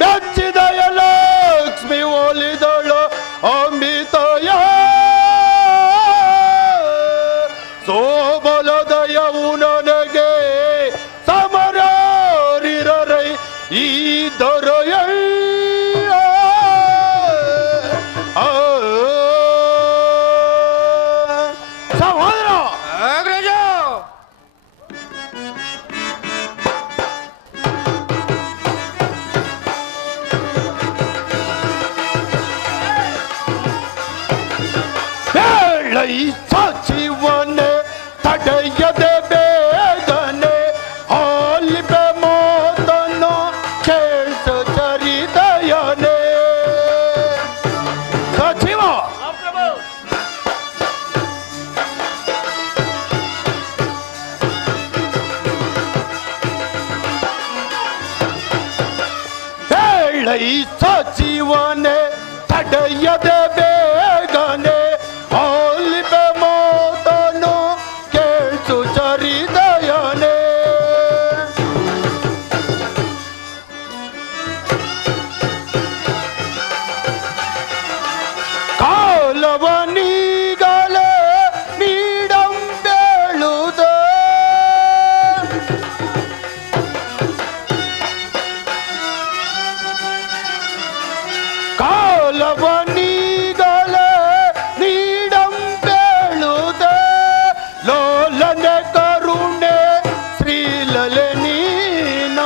ಬೆಚ್ಚಿದಯ ಲಕ್ಷ್ಮಿ ಒಲಿದಳು ಅಮೃತಯ ಸೋಬಲದಯವು ನನಗೆ ಸಮರಿರರೈ ಈ ದೊರೆಯ ಸಹೋದರ ಬೇಳೈ ಸಚಿವನೆ ತಡೆಯದೆ ಬೇಗನೆ ಆಲಿಬೆ ಮಾತನ್ನು ಕೇಳ್ಸ ಚರಿದಯನೆ ಸಚಿವ ಬೇಳೈ ಸಚಿವನೆ ತಡೆಯದೆ ಬೇಗನೆ ಆಲಿಬೆ ಮಾತನ್ನು ಕೇಳ್ಸು ಚರಿದಯನೆ ಕಾಲವನೀಗಲೇ ನೀಡಂಬೇಳುದ ಕಾಲವನೀಗಲೇ ನೀಡಂಬೇಳುದ ಲೋಲನೆ ಕರುಣೆ ಶ್ರೀಲಲೆ ನೀನ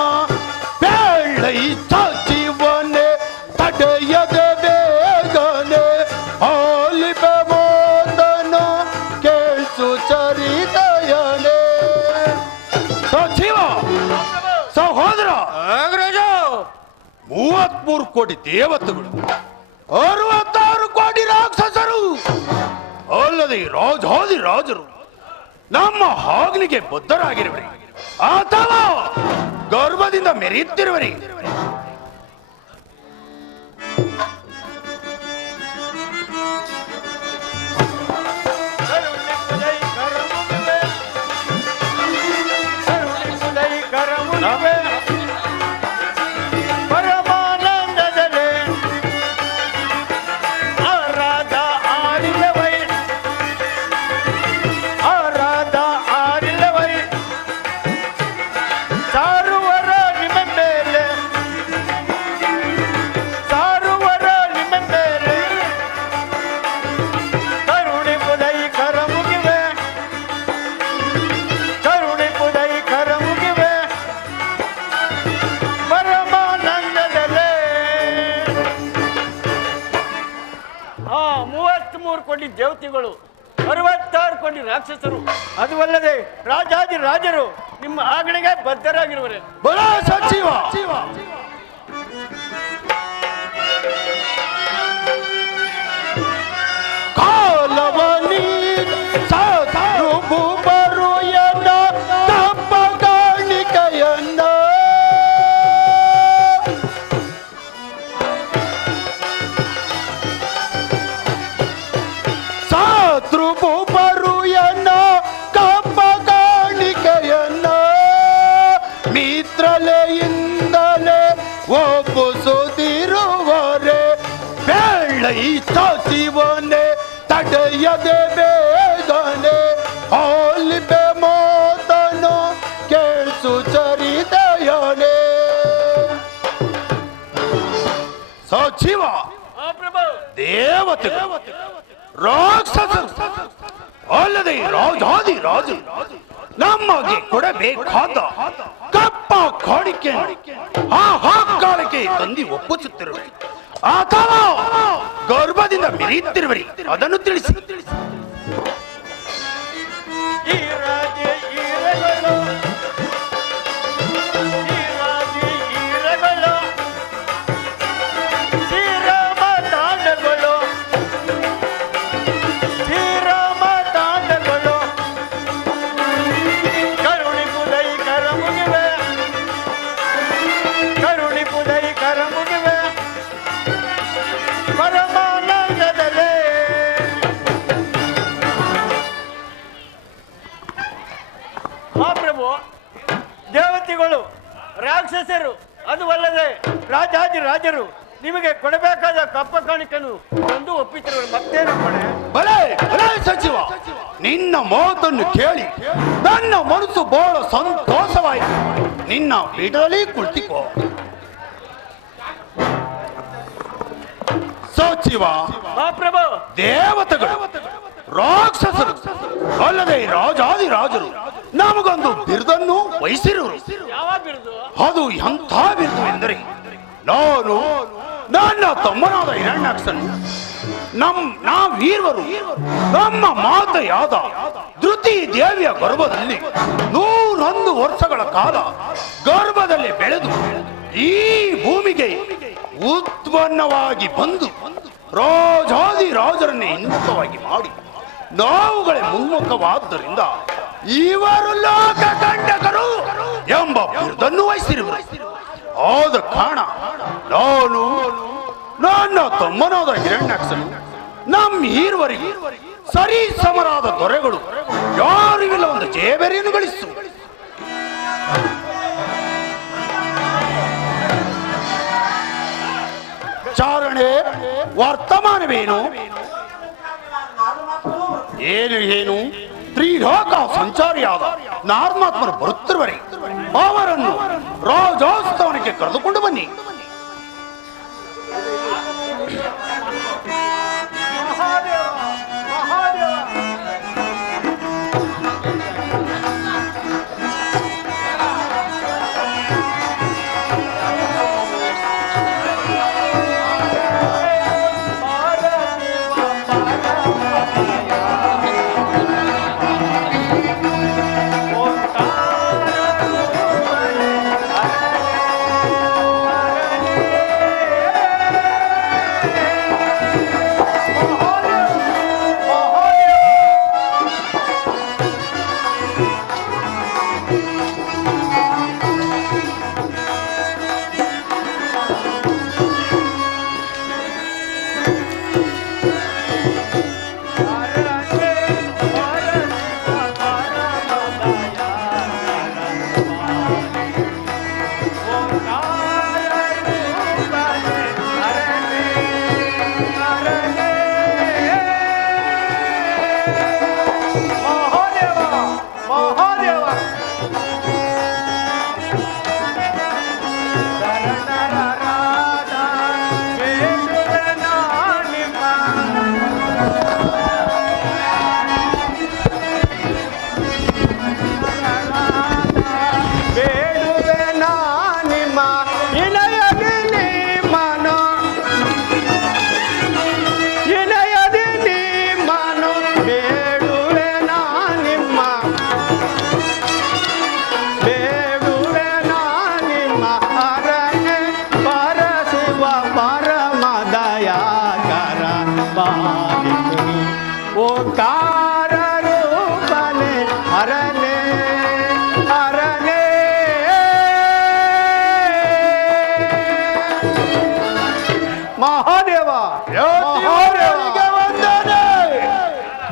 ಬೇಳೈ ಸಚಿವನೆ ತಡೆಯದೆ ಬೇಗನೆ ಆಲಿಬೆ ಮಾತನ್ನು ಕೇಳ್ಸು ಚರಿದಯನೆ ಸಚಿವ ಸಹೋದರ 33 ಕೋಟಿ ದೇವತೆಗಳು 66 ಕೋಟಿ ರಾಕ್ಷಸರು ಅಲ್ಲದೆ ರಾಜಾದಿ ರಾಜರು ನಮ್ಮ ಹಾಗ್ನಿಗೆ ಬದ್ಧರಾಗಿರುವರಿ ಅಥವಾ ಗರ್ವದಿಂದ ಮೆರೆಯುತ್ತಿರುವರಿ ದೇವತೆಗಳು 66 ಕೋಟಿ ರಾಕ್ಷಸರು ಅದು ಅಲ್ಲದೆ ರಾಜಾದಿ ರಾಜರು ನಿಮ್ಮ ಆಜ್ಞೆಗೆ ಬದ್ಧರಾಗಿರುವರೆ ಬಲ ಸಚಿವ ಕಾಲವನಿ ಸಾರು ಬರು ಎನ್ನ ತಪ್ಪ ಕಾಣಿಕೆಯನ್ನ ಸಾತ್ರುಪು ಬರು ಎನ್ನ ಕಪ್ಪ ಕಾಣಿಕೆಯನ್ನ ಮಿತ್ರಲೆಯಿಂದಲೇ ಒಪ್ಪಿಸುತ್ತಿರುವರೆ ಬೇಳೈ ಸಚಿವನೆ ತಡೆಯದೆ ಬೇಗನೆ ಆಲಿಬೆ ಮಾತನ್ನು ಕೇಳ್ಸು ಚರಿದಯನೆ ಸಚಿವ ದೇವತೆ ರಾಕ್ಷಸರು ಅಲ್ಲದೆ ರಾಜಾದಿ ರಾಜು ನಮಗೆ ಕೊಡಬೇಕಾದ ಕಪ್ಪ ಕಾಣಿಕೆ ಕಾಲಕ್ಕೆ ತಂದಿ ಒಪ್ಪಿಸುತ್ತಿರುವೆ ಅಥವಾ ಗರ್ಭದಿಂದ ಮೆರೆಯುತ್ತಿರುವರಿ ಅದನ್ನು ತಿಳಿಸಿ ರಾಜರು ನಿಮಗೆ ಕೊಡಬೇಕಾದ ಕಪ್ಪ ಕಾಣಿಕೆನು ಒಂದು ಒಪ್ಪಿಸಿರುವ ಮತ್ತೇನು ಕೊಡೆ? ಬಲೆ ಬಲೆ ಸಚಿವ, ನಿನ್ನ ಮಾತನ್ನು ಕೇಳಿ ನನ್ನ ಮನಸ್ಸು ಬಹಳ ಸಂತೋಷವಾಯಿತು. ನಿನ್ನ ಪೀಠದಲ್ಲಿ ಕುಳಿತುಕೋ. ಸಚಿವ, ಮಹಾಪ್ರಭು, ದೇವತೆಗಳು, ರಾಕ್ಷಸರು, ಅಲ್ಲದೆ ರಾಜಾದಿರಾಜರು ನಮಗೊಂದು ಬಿರುದನ್ನು ವಹಿಸಿರುವರು. ಯಾವ ಬಿರುದು? ಅದು ಎಂಥ ಬಿರುದು ಎಂದರೆ, ನಾನು ನನ್ನ ತಮ್ಮನಾದ ಹಿರಣ್ಯಾಕ್ಷನು ನಾವೀರ್ವರು ನಮ್ಮ ಮಾತೆಯಾದ ಧೃತಿ ದೇವಿಯ ಗರ್ಭದಲ್ಲಿ 101 ವರ್ಷಗಳ ಕಾಲ ಗರ್ಭದಲ್ಲಿ ಬೆಳೆದು ಈ ಭೂಮಿಗೆ ಉತ್ಪನ್ನವಾಗಿ ಬಂದು ರಾಜಾದಿರಾಜರನ್ನೇ ಹಿಮ್ಮುಖವಾಗಿ ಮಾಡಿ ನಾವುಗಳೇ ಮುನ್ಮುಖವಾದ್ದರಿಂದ ಇವರು ಲೋಕ ಕಂಡಕರು ಎಂಬ ಬಿರುದನ್ನು ವಹಿಸಿರುವರು. ಆದ ಕಾರಣ ನಾನು ನನ್ನ ತಮ್ಮನಾದ ಹಿರಣ್ಯಾಕ್ಷನು ನಮ್ಮ ಈರ್ವರಿಗೆ ಸರಿ ಸಮರಾದ ದೊರೆಗಳು ಯಾರಿಗಿಲ್ಲ ಒಂದು ಜೇಬೆರೆಯನ್ನು ಗಳಿಸು. ಚಾರಣೆ ವರ್ತಮಾನವೇನು? ಏನು ತ್ರಿಲೋಕ ಸಂಚಾರಿಯಾದ ನಾರ್ಮಾತ್ಮರು ಬರುತ್ತಿರುವರೆ ಅವರನ್ನು ರಾಜೋತ್ಸವಕ್ಕೆ ಕರೆದುಕೊಂಡು ಬನ್ನಿ.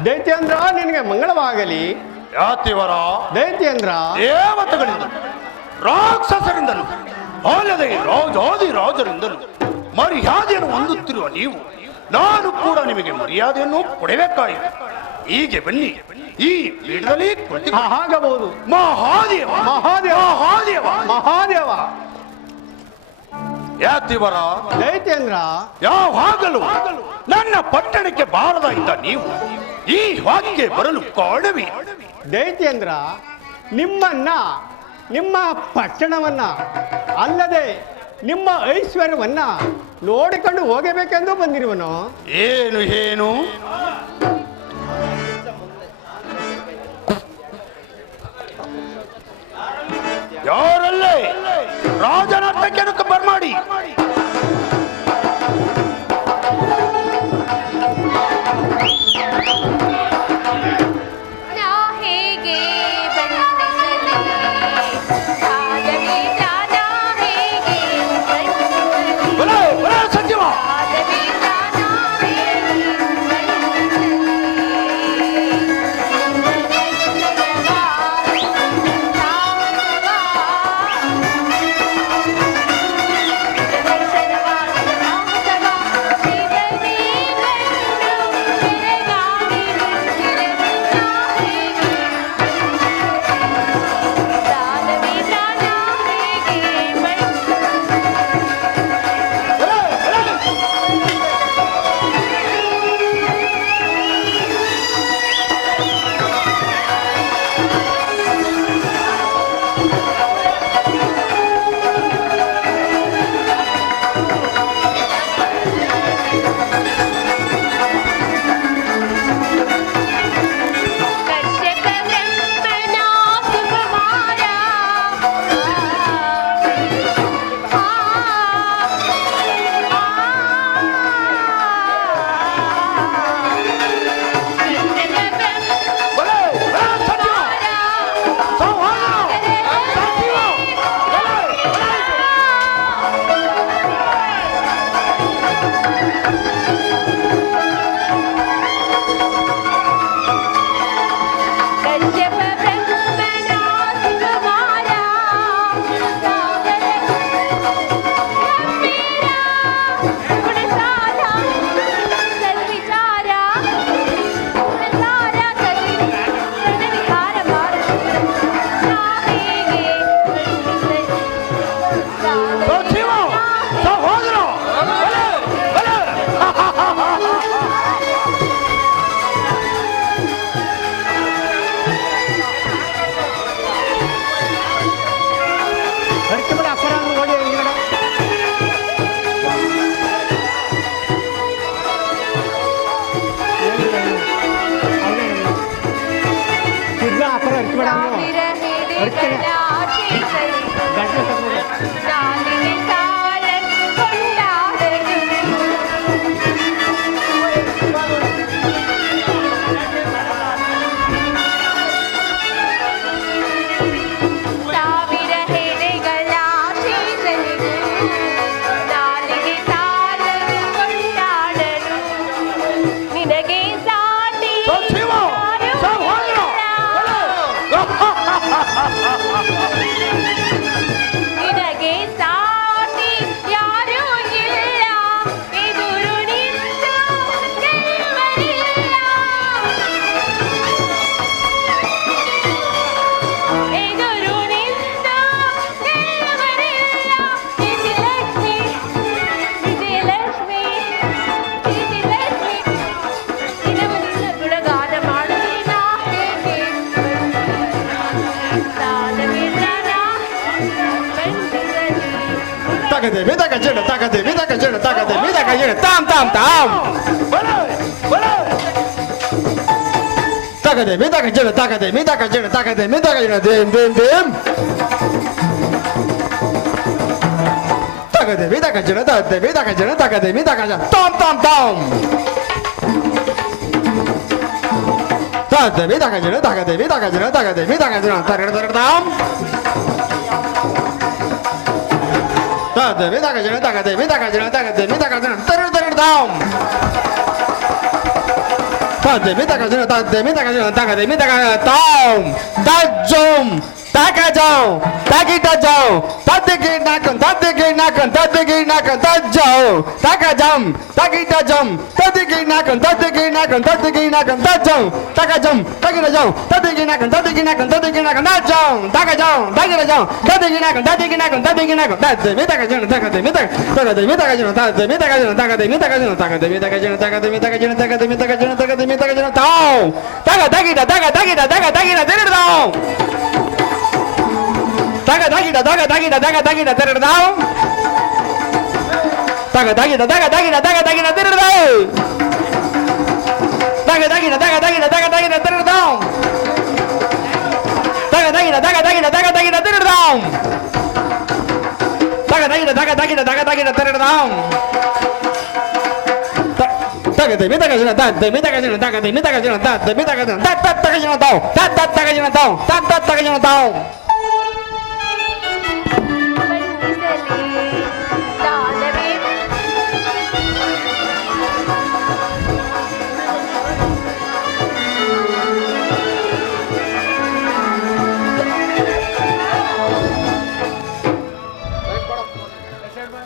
ದೈತ್ಯೇಂದ್ರ, ನಿನಗೆ ಮಂಗಳವಾಗಲಿ. ಯಾತಿವರ ದೈತ್ಯೇಂದ್ರ, ದೇವತೆಗಳಿಂದಲೂ ರಾಕ್ಷಸರಿಂದಲೂ ಅಲ್ಲದೆ ರಾಜಾದಿರಾಜರಿಂದಲೂ ಮರ್ಯಾದೆಯನ್ನು ಹೊಂದುತ್ತಿರುವ ನೀವು, ನಾನು ಕೂಡ ನಿಮಗೆ ಮರ್ಯಾದೆಯನ್ನು ಕೊಡಬೇಕಾಯಿತು. ಹೀಗೆ ಬನ್ನಿ, ಈ ಪೀಠದಲ್ಲಿ ಆಗಬಹುದು. ಮಹಾದೇವ ಮಹಾದೇವ ಮಹಾದೇವ ಮಹಾದೇವ. ಯಾತಿವರ ದೈತ್ಯೇಂದ್ರ, ಯಾವಾಗಲೂ ನನ್ನ ಪಟ್ಟಣಕ್ಕೆ ಬಾರದ ಇದ್ದ ನೀವು ಈ ವಾಕ್ಯ ಬರಲು ಕಾರಣವೇ? ದೈತ್ಯೇಂದ್ರ, ನಿಮ್ಮನ್ನ, ನಿಮ್ಮ ಪಟ್ಟಣವನ್ನ, ಅಲ್ಲದೆ ನಿಮ್ಮ ಐಶ್ವರ್ಯವನ್ನ ನೋಡಿಕೊಂಡು ಹೋಗಬೇಕೆಂದು ಬಂದಿರುವನು. ಏನು ಯಾರಲ್ಲೇ ರಾಜನರ್ತಕ್ಕೆ ಬರ್ಮಾಡಿ.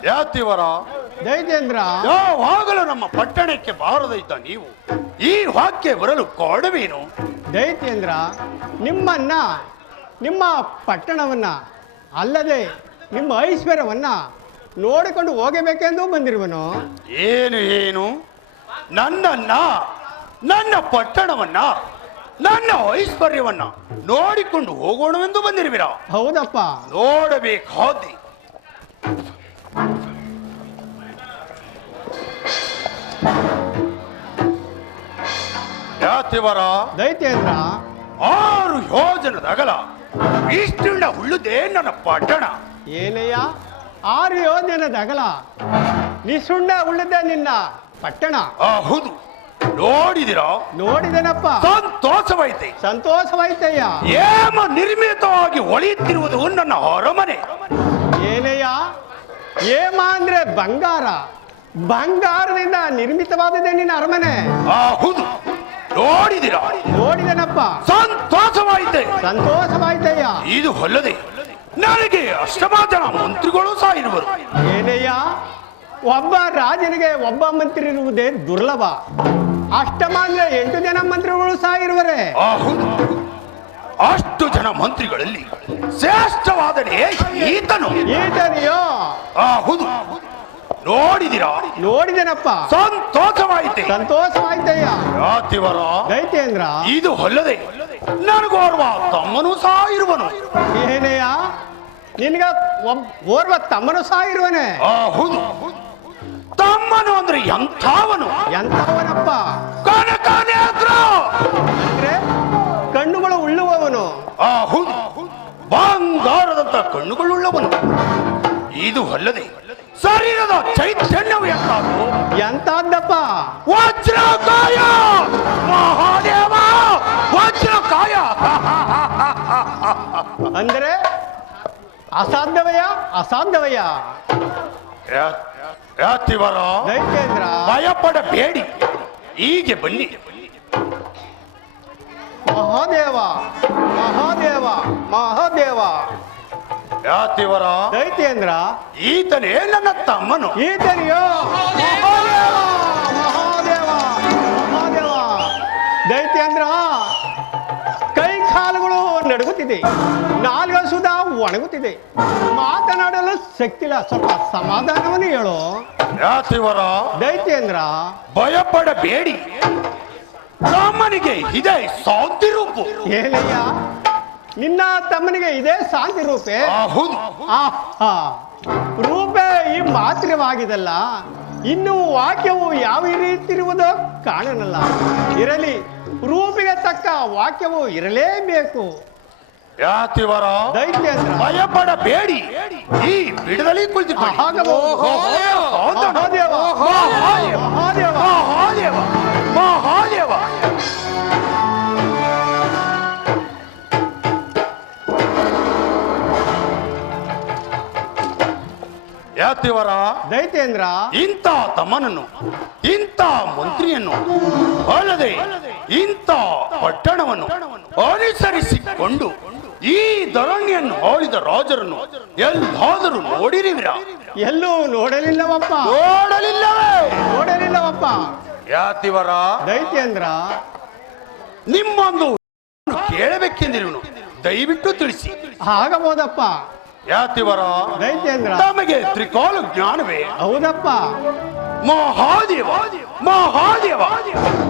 ಯಾತಿವರ ದೈತೇಂದ್ರ, ಯಾವಾಗಲೂ ನಮ್ಮ ಪಟ್ಟಣಕ್ಕೆ ಬಾರದೇ ಇದ್ದ ನೀವು ಈ ವಾಕ್ಯ ಬರಲು ಕಾರಣವೇನು? ದೈತೇಂದ್ರ, ನಿಮ್ಮನ್ನ, ನಿಮ್ಮ ಪಟ್ಟಣವನ್ನ ಅಲ್ಲದೆ ನಿಮ್ಮ ಐಶ್ವರ್ಯವನ್ನ ನೋಡಿಕೊಂಡು ಹೋಗಬೇಕೆಂದು ಬಂದಿರುವನು. ಏನು ಏನು? ನನ್ನನ್ನ, ನನ್ನ ಪಟ್ಟಣವನ್ನ, ನನ್ನ ಐಶ್ವರ್ಯವನ್ನ ನೋಡಿಕೊಂಡು ಹೋಗೋಣವೆಂದು ಬಂದಿರುವಿರಾ? ಹೌದಪ್ಪ. ನೋಡಬೇಕಾದಿ ಯಾತಿವರ ದೈತೇಂದ್ರ, 6 ಯೋಜನದ ಅಗಲ ಇಷ್ಟುಂಡ ಉಳ್ಳುದೇ ನನ್ನ ಪಟ್ಟಣ. ಏನಯ್ಯ 6 ಯೋಜನದ ಅಗಲ ನಿಸುಂಡ ಉಳ್ಳದೆ ನಿನ್ನ ಪಟ್ಟಣ? ಹೌದು, ನೋಡಿದಿರಾ? ನೋಡಿದೆನಪ್ಪ. ಸಂತೋಷವೈತೆ. ಸಂತೋಷವಾಯ್ತಯ್ಯ. ಏಮ ನಿರ್ಮಿತವಾಗಿ ಒಳೆಯುತ್ತಿರುವುದು ನನ್ನ ಅರಮನೆ. ಏನಯ್ಯ ಏಮ ಅಂದ್ರೆ ಬಂಗಾರ, ಬಂಗಾರದಿಂದ ನಿರ್ಮಿತವಾದದೇ ನಿನ್ನ ಅರಮನೆ? ಹೌದು, ನೋಡಿದಿರಾ? ನೋಡಿದೆನಪ್ಪ. ಸಂತೋಷವಾಯಿತೆ. ಸಂತೋಷವಾಯ್ತಯ್ಯ. ಇದು ಅಲ್ಲದೆ ನನಗೆ ಅಷ್ಟಮ ಜನ ಮಂತ್ರಿಗಳು ಸಹ ಇರುವರು. ಏನಯ್ಯ, ಒಬ್ಬ ರಾಜನಿಗೆ ಒಬ್ಬ ಮಂತ್ರಿ ಇರುವುದೇ ದುರ್ಲಭ. ಅಷ್ಟಮ ಅಂದ್ರೆ 8 ಜನ ಮಂತ್ರಿಗಳು ಸಹ ಇರುವರೆ. ಹೌದು, ಅಷ್ಟು ಜನ ಮಂತ್ರಿಗಳಲ್ಲಿ ಶ್ರೇಷ್ಠವಾದನೇ ಈತನು. ಈತನಿಯೋ? ಹೌದು, ನೋಡಿದಿರಾ? ನೋಡಿದೆನಪ್ಪ. ಸಂತೋಷವಾಯಿತೆ. ಸಂತೋಷವಾಯ್ತಯ್ಯ. ಯಾತಿವರ ದೈತೇಂದ್ರ, ಇದು ಅಲ್ಲದೆ ನನಗೋರ್ವ ತಮ್ಮನೂ ಸಹ ಇರುವನು. ಏನಯ್ಯ, ನಿನ್ಗ ಓರ್ವ ತಮ್ಮನು ಸಹ ಇರುವನೆ? ಹೌದು, ತಮ್ಮನು ಅಂದ್ರೆ ಎಂಥವನು? ಎಂಥವನಪ್ಪ? ಕನಕನೇತ್ರ ಅಂದ್ರೆ ಕಣ್ಣುಗಳು ಉಳ್ಳುವವನು. ಹೌದು, ಕಣ್ಣುಗಳುಳ್ಳವನು. ಇದು ಅಲ್ಲದೆ ಶರೀರದ ಚೈತನ್ಯವು ಎಂತಾದ್ರು ಎಂತದ್ದಪ್ಪ? ವಜ್ರಕಾಯ ಮಹಾದೇವ, ವಜ್ರಕಾಯ. ಅಂದ್ರೆ ಅಸಾಧ್ಯವಯ್ಯ, ಅಸಾಧ್ಯವಯ್ಯ. ಯಾತಿವರ ದೈತ್ಯೇಂದ್ರ, ಭಯಪಡಬೇಡಿ, ಹೀಗೆ ಬನ್ನಿ. ಮಹಾದೇವ, ಮಹಾದೇವ, ಮಹಾದೇವ. ಯಾತಿವರ ದೈತ್ಯೇಂದ್ರ, ಈತನೇ ನನ್ನ ತಮ್ಮನು. ಈತನಿಯೋ? ಮಹಾದೇವ, ಮಹಾದೇವ, ಮಹಾದೇವ. ದೈತ್ಯೇಂದ್ರ, ಕೈ ಕಾಲುಗಳು ನಡುಗುತ್ತಿದೆ, ನಾಲ್ಕು ಸುಧಾ ಒಣಗುತ್ತಿದೆ, ಮಾತನಾಡಲು ಶಕ್ತಿ ಇಲ್ಲ. ಸ್ವಲ್ಪ ಸಮಾಧಾನವನ್ನು ಹೇಳು. ಯಾತಿವರ ದೈತ್ಯೇಂದ್ರ, ಭಯಪಡಬೇಡಿ, ತಮ್ಮನಿಗೆ ಇದೆ ಶಾಂತಿ ರೂಪು. ಏನಯ್ಯ, ನಿನ್ನ ತಮ್ಮನಿಗೆ ಇದೇ ಶಾಂತಿ ರೂಪೆ? ಹೌದು. ಆಹಾ, ರೂಪೆ ಈ ಮಾತ್ರವಾಗಿದಲ್ಲ, ಇನ್ನು ವಾಕ್ಯವು ಯಾವ ರೀತಿ ಇರುವುದೋ ಕಾಣನಲ್ಲ. ಇರಲಿ, ರೂಪಿಗೆ ತಕ್ಕ ವಾಕ್ಯವು ಇರಲೇಬೇಕು. ಯಾತಿವರ ದೈತ್ಯೇಂದ್ರ, ಭಯಪಡಬೇಡಿ, ಈ ಬಿಡದಲ್ಲಿ ಕುಳಿತುಕೊಳ್ಳಿ. ಆಗಬಹುದು. ಮಹಾದೇವ, ಮಹಾದೇವ, ಮಹಾದೇವ, ಮಹಾದೇವ, ಮಹಾದೇವ. ಯಾತಿವರ ದೈತ್ಯೇಂದ್ರ, ಇಂಥ ತಮ್ಮನನ್ನು, ಇಂಥ ಮಂತ್ರಿಯನ್ನು, ಅಲ್ಲದೆ ಇಂಥ ಪಟ್ಟಣವನ್ನು ಅನುಸರಿಸಿಕೊಂಡು ಈ ಧರಣಿಯನ್ನು ಆಳಿದ ರಾಜರನ್ನು ಎಲ್ಲಾದರೂ ನೋಡಿರಿವಿರ? ಎಲ್ಲೂ ನೋಡಲಿಲ್ಲವಪ್ಪ, ನೋಡಲಿಲ್ಲವೇ? ನೋಡಲಿಲ್ಲವಪ್ಪ. ಯಾತಿವರ ದೈತ್ಯೇಂದ್ರ, ನಿಮ್ಮೊಂದು ಕೇಳಬೇಕೆಂದಿರುವನು, ದಯವಿಟ್ಟು ತಿಳಿಸಿ. ಆಗಬಹುದಪ್ಪ. ಯಾತಿವರ ದೈತ್ಯೇಂದ್ರ, ತಮಗೆ ತ್ರಿಕಾಲ ಜ್ಞಾನವೇ? ಹೌದಪ್ಪ. ಮಹಾದೇವ, ಮಹಾದೇವ,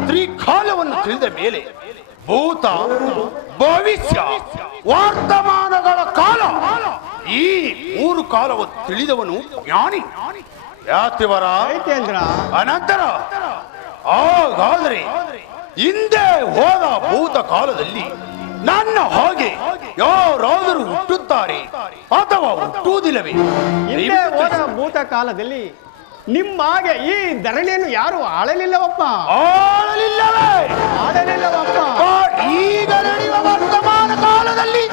ತ್ರಿಕಾಲವನ್ನು ತಿಳಿದ ಮೇಲೆ ಭೂತ, ಭವಿಷ್ಯ, ವರ್ತಮಾನಗಳ ಕಾಲ, ಈ ಮೂರು ಕಾಲವನ್ನು ತಿಳಿದವನು ಜ್ಞಾನಿ. ಯಾತಿವರ ದೈತ್ಯೇಂದ್ರ, ಅನಂತರ ಹಾಗಾದರೆ ಹಿಂದೆ ಹೋದ ಭೂತ ಕಾಲದಲ್ಲಿ ನನ್ನ ಹಾಗೆ ಯಾರಾದರೂ ಹುಟ್ಟುತ್ತಾರೆ ಅಥವಾ ಹುಟ್ಟುವುದಿಲ್ಲವೇ? ಹಿಂದೆ ಹೋದ ಭೂತ ಕಾಲದಲ್ಲಿ ನಿಮ್ಮ ಹಾಗೆ ಈ ಧರಣಿಯನ್ನು ಯಾರು ಆಳಲಿಲ್ಲವಪ್ಪ, ಆಳಲಿಲ್ಲವೇ? ಆಡಲಿಲ್ಲವಪ್ಪ. ಈಗ ನಡೆಯುವ ವರ್ತಮಾನ ಕಾಲದಲ್ಲಿ,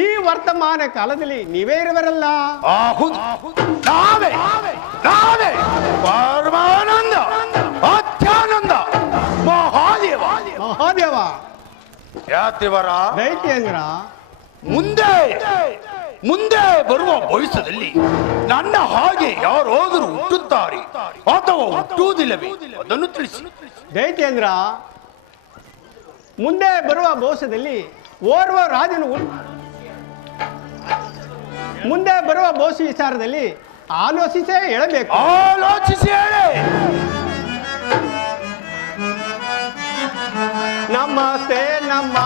ಈ ವರ್ತಮಾನ ಕಾಲದಲ್ಲಿ ನೀವೇ ಇರುವರಲ್ಲ? ಹೌದು, ನಾವೇ ನಾವೇ ಪರಮಾನಂದ, ಅತ್ಯಾನಂದ, ಮಹಾದೇವ. ಮಹಾದೇವ. ಯಾತಿವರ ದೈತ್ಯೇಂದ್ರ, ಮುಂದೆ ಮುಂದೆ ಬರುವ ಭವಿಷ್ಯದಲ್ಲಿ ನನ್ನ ಹಾಗೆ ಯಾರಾದರೂ ಹುಟ್ಟುತ್ತಾರೆ ಅಥವಾ ಹುಟ್ಟುವುದಿಲ್ಲವೇ? ಅದನ್ನು ತಿಳಿಸಿ. ದೈತ್ಯೇಂದ್ರ, ಮುಂದೆ ಬರುವ ಭವಿಷ್ಯದಲ್ಲಿ ಓರ್ವ ರಾಜನು ಮುಂದೆ ಬರುವ ಭವಿಷ್ಯ ವಿಚಾರದಲ್ಲಿ ಆಲೋಚಿಸೇ ಹೇಳಬೇಕು. ಆಲೋಚಿಸಿ ಹೇಳಿ. ನಮಸ್ತೆ ನಮ್ಮ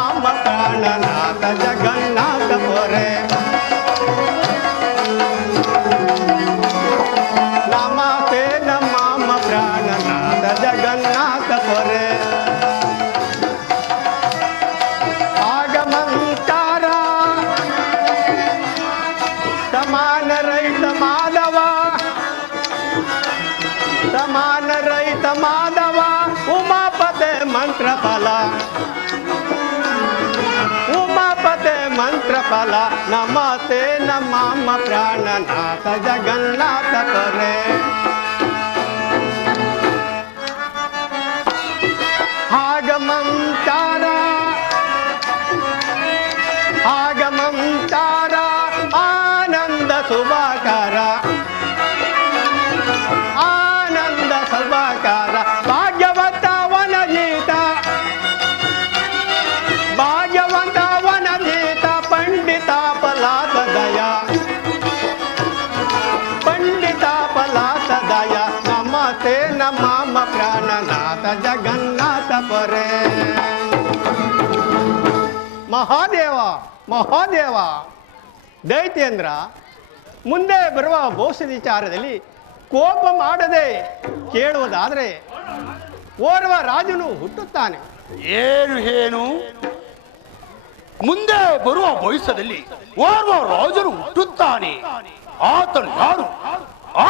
ಪ್ರಾಣನಾಥ ಜಗನ್ನಾಥ ಪೊರೆ, ನಮಸ್ತೆ ನಮ್ಮ ಪ್ರಾಣನಾಥ ಜಗನ್ನಾಥ ಪೊರೆ. ಆಗಮಂತಾರ ಸಮಾನ ರೈತ ಮಾಧವ, ಸಮಾನ ರೈತ ಮಾಧವ, ಉಮಾಪತೆ ಮಂತ್ರ ಫಲ, ಉಮಾಪತೆ ಮಂತ್ರ ಫಲ. ನಮಸ್ತೆ ನಮ್ಮ ಪ್ರಾಣನಾಥ ಜಗನ್ನಾಥ ಪೊರೆ. ಆಗಮಂತಾರ ಆಗಮಂತಾರ ಆನಂದ ಶುಭಾಕಾರ, ಆನಂದ ಶುಭಾಕಾರ. ಭಾಗ್ಯವಂತ ವನಜೀತ, ಭಾಗ್ಯವಂತ ವನಜೀತ, ಪಂಡಿತ ಫಲಾತ ದಯ, ಪಂಡಿತ ಫಲಾತ ದಯ. ನಮಸ್ತೆ ನಮ್ಮ ಪ್ರಾಣನಾಥ ಜಗನ್ನಾಥ ಪೊರೆ. ಮಹಾದೇವ, ಮಹಾದೇವ. ದೈತ್ಯೇಂದ್ರ, ಮುಂದೆ ಬರುವ ಭವಿಷ್ಯ ವಿಚಾರದಲ್ಲಿ ಕೋಪ ಮಾಡದೆ ಕೇಳುವುದಾದರೆ ಓರ್ವ ರಾಜನು ಹುಟ್ಟುತ್ತಾನೆ. ಏನು ಏನು ಮುಂದೆ ಬರುವ ಭವಿಷ್ಯದಲ್ಲಿ ಓರ್ವ ರಾಜನು ಹುಟ್ಟುತ್ತಾನೆ. ಆತನು ಯಾರು?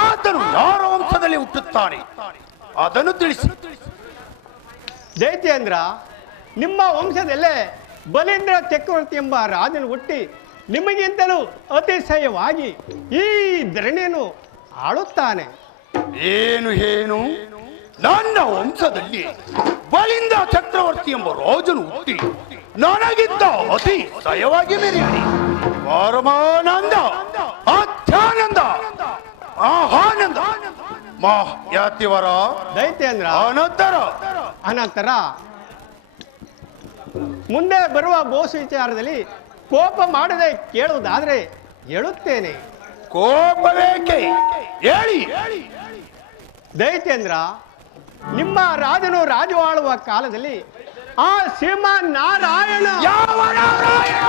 ಆತನು ಯಾರ ವಂಶದಲ್ಲಿ ಹುಟ್ಟುತ್ತಾನೆ? ಅದನ್ನು ತಿಳಿಸಿ. ದೈತ್ಯೇಂದ್ರ, ನಿಮ್ಮ ವಂಶದಲ್ಲೇ ಬಲೀಂದ್ರ ಚಕ್ರವರ್ತಿ ಎಂಬ ರಾಜನು ಹುಟ್ಟಿ ನಿಮಗಿಂತಲೂ ಅತಿಶಯವಾಗಿ ಈ ಧರಣಿಯನ್ನು ಆಳುತ್ತಾನೆ. ಏನು? ನನ್ನ ವಂಶದಲ್ಲಿ ಬಲಿಂದ್ರ ಚಕ್ರವರ್ತಿ ಎಂಬ ರಾಜನು ಹುಟ್ಟಿ ನನಗಿದ್ದ ಅತಿ ಸಯವಾಗಿ ಮೆರೆಯಲಿ. ಪರಮಾನಂದ, ಅತ್ಯಾನಂದ, ಆಹಾನಂದ ಯಾತಿವರ ದೈತ್ಯೇಂದ್ರ, ಅನಂತರ ಮುಂದೆ ಬರುವ ಬೋಸ್ ವಿಚಾರದಲ್ಲಿ ಕೋಪ ಮಾಡದೆ ಕೇಳುವುದಾದ್ರೆ ಹೇಳುತ್ತೇನೆ. ಕೋಪವೇಕೆ? ಹೇಳಿ. ದೈತ್ಯೇಂದ್ರ, ನಿಮ್ಮ ರಾಜನು ರಾಜವಾಳುವ ಕಾಲದಲ್ಲಿ ಆ ಶ್ರೀಮಾನ್ ನಾರಾಯಣ, ಯಾವ ನಾರಾಯಣ?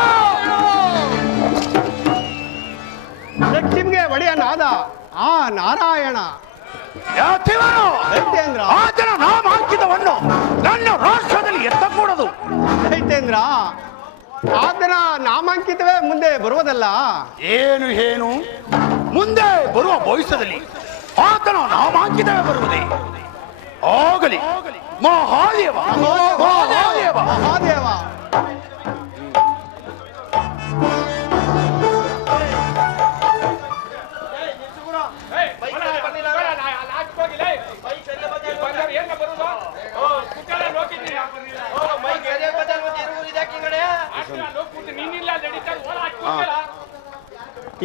ಲಕ್ಷ್ಮಿಗೆ ಒಡೆಯನಾದ ಆ ನಾರಾಯಣ. ದೈತ್ಯೇಂದ್ರ, ಆತನ ನಾಮಾಂಕಿತವನ್ನು ನನ್ನ ರಾಷ್ಟ್ರದಲ್ಲಿ ಎತ್ತಕೂಡದು. ದೈತ್ಯೇಂದ್ರ, ಆತನ ನಾಮಾಂಕಿತವೇ ಮುಂದೆ ಬರುವುದಲ್ಲ. ಏನು? ಮುಂದೆ ಬರುವ ಭವಿಷ್ಯದಲ್ಲಿ ಆತನ ನಾಮಾಂಕಿತವೇ ಬರುವುದೇ? ಆಗಲಿ. ಮಹಾದೇವ, ಮಹಾದೇವ, ಮಹಾದೇವ.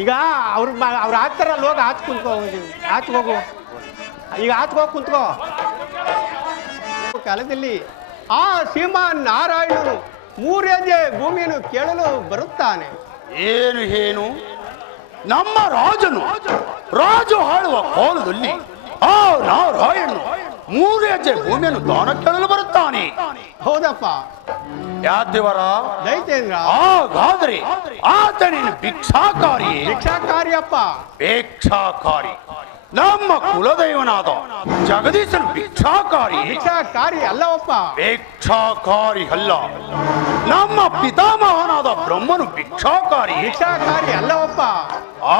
ಈಗ ಅವ್ರು ಹಾಕ್ತಾರಲ್ಲ, ಹೋಗಿ ಆಚೆಗೋಗು. ಈಗ ಆಚೆಗೋಗಿ ಕುಂತ್ಕೋ. ಕಾಲದಲ್ಲಿ ಆ ಶ್ರೀಮಾನ್ ನಾರಾಯಣನು 3 ಹೆಜ್ಜೆ ಭೂಮಿಯನ್ನು ಕೇಳಲು ಬರುತ್ತಾನೆ. ಏನು? ನಮ್ಮ ರಾಜು ಆಳುವ ಕಾಲದಲ್ಲಿ ಆ ನಾರಾಯಣನು 3 ಹೆಜ್ಜೆ ಭೂಮಿಯನ್ನು ದಾನ ಕೇಳಲು ಬರುತ್ತಾನೆ. ಹೌದಪ್ಪ ಯಾತಿವರ. ದೈತ್ಯೇಂದ್ರ, ಹಾಗಾದ್ರೆ ಆತನೇನು ಭಿಕ್ಷಾಕಾರಿ? ಭಿಕ್ಷಾಕಾರಿಯಪ್ಪ, ಭಿಕ್ಷಾಕಾರಿ. ನಮ್ಮ ಕುಲದೈವನಾದ ಜಗದೀಶನು ಭಿಕ್ಷಾಕಾರಿ? ಭಿಕ್ಷಾಕಾರಿ ಅಲ್ಲವಪ್ಪ. ಭಿಕ್ಷಾಕಾರಿ ಅಲ್ಲ. ನಮ್ಮ ಪಿತಾಮಹನಾದ ಬ್ರಹ್ಮನು ಭಿಕ್ಷಾಕಾರಿ? ಭಿಕ್ಷಾಕಾರಿ ಅಲ್ಲವಪ್ಪ. ಆ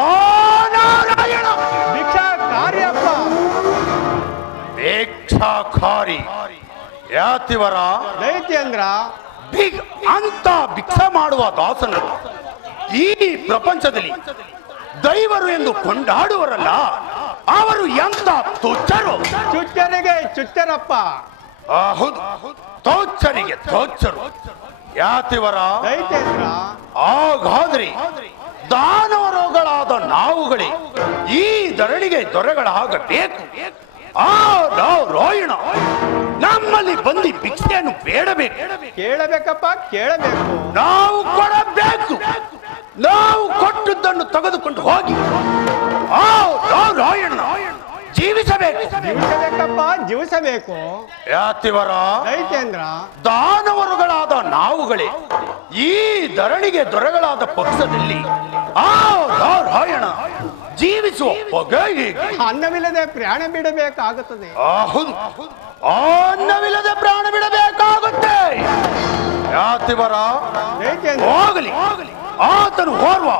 ನಾರಾಯಣ ಭಿಕ್ಷಾಕಾರಿಯಪ್ಪ. ಭಿಕ್ಷಾಕಾರಿ. ಯಾತಿವರ. ದೈತ್ಯೇಂದ್ರ, ಅಂತ ಭಿಕ್ಷೆ ಮಾಡುವ ದಾಸನರು ಈ ಪ್ರಪಂಚದಲ್ಲಿ ದೈವರು ಎಂದು ಕೊಂಡಾಡುವರಲ್ಲ, ಅವರು ಎಂತ ತುಚ್ಛರು? ಚುಚ್ಚರಿಗೆ ಚುಚ್ಚರಪ್ಪ. ಹೌದು, ತೋಚ್ಚರಿಗೆ ತೋಚ್ಚರು. ಯಾತಿವರ. ದೈತ್ಯೇಂದ್ರ, ಹಾಗಾದ್ರೆ ದಾನವರುಗಳಾದ ನಾವುಗಳೇ ಈ ಧರಣಿಗೆ ದೊರೆಗಳಾಗಬೇಕು. ಆ ನಾರಾಯಣ ನಮ್ಮಲ್ಲಿ ಬಂದು ಭಿಕ್ಷೆಯನ್ನು ಬೇಡಬೇಕು. ಕೇಳಬೇಕಪ್ಪ, ಕೇಳಬೇಕು. ನಾವು ಕೊಡಬೇಕು. ನಾವು ಕೊಟ್ಟದ್ದನ್ನು ತೆಗೆದುಕೊಂಡು ಹೋಗಿ ಆ ನಾರಾಯಣ ಜೀವಿಸಬೇಕು. ಜೀವಿಸಬೇಕಪ್ಪ, ಜೀವಿಸಬೇಕು. ಯಾತಿವರ. ದೈತ್ಯೇಂದ್ರ, ದಾನವರುಗಳಾದ ನಾವುಗಳೇ ಈ ಧರಣಿಗೆ ದೊರೆಗಳಾದ ಪಕ್ಷದಲ್ಲಿ ಆ ನಾರಾಯಣ ಜೀವಿಸುವ ಬಗೆ ಹೇಗೆ? ಅನ್ನವಿಲ್ಲದೆ ಪ್ರಾಣ ಬಿಡಬೇಕಾಗುತ್ತದೆ. ಹೌದು, ಅನ್ನವಿಲ್ಲದೆ ಪ್ರಾಣ ಬಿಡಬೇಕಾಗುತ್ತೆ. ಯಾತಿವರ. ದೈತ್ಯೇಂದ್ರ, ಹೋಗಲಿ. ಆತನು ಓರ್ವ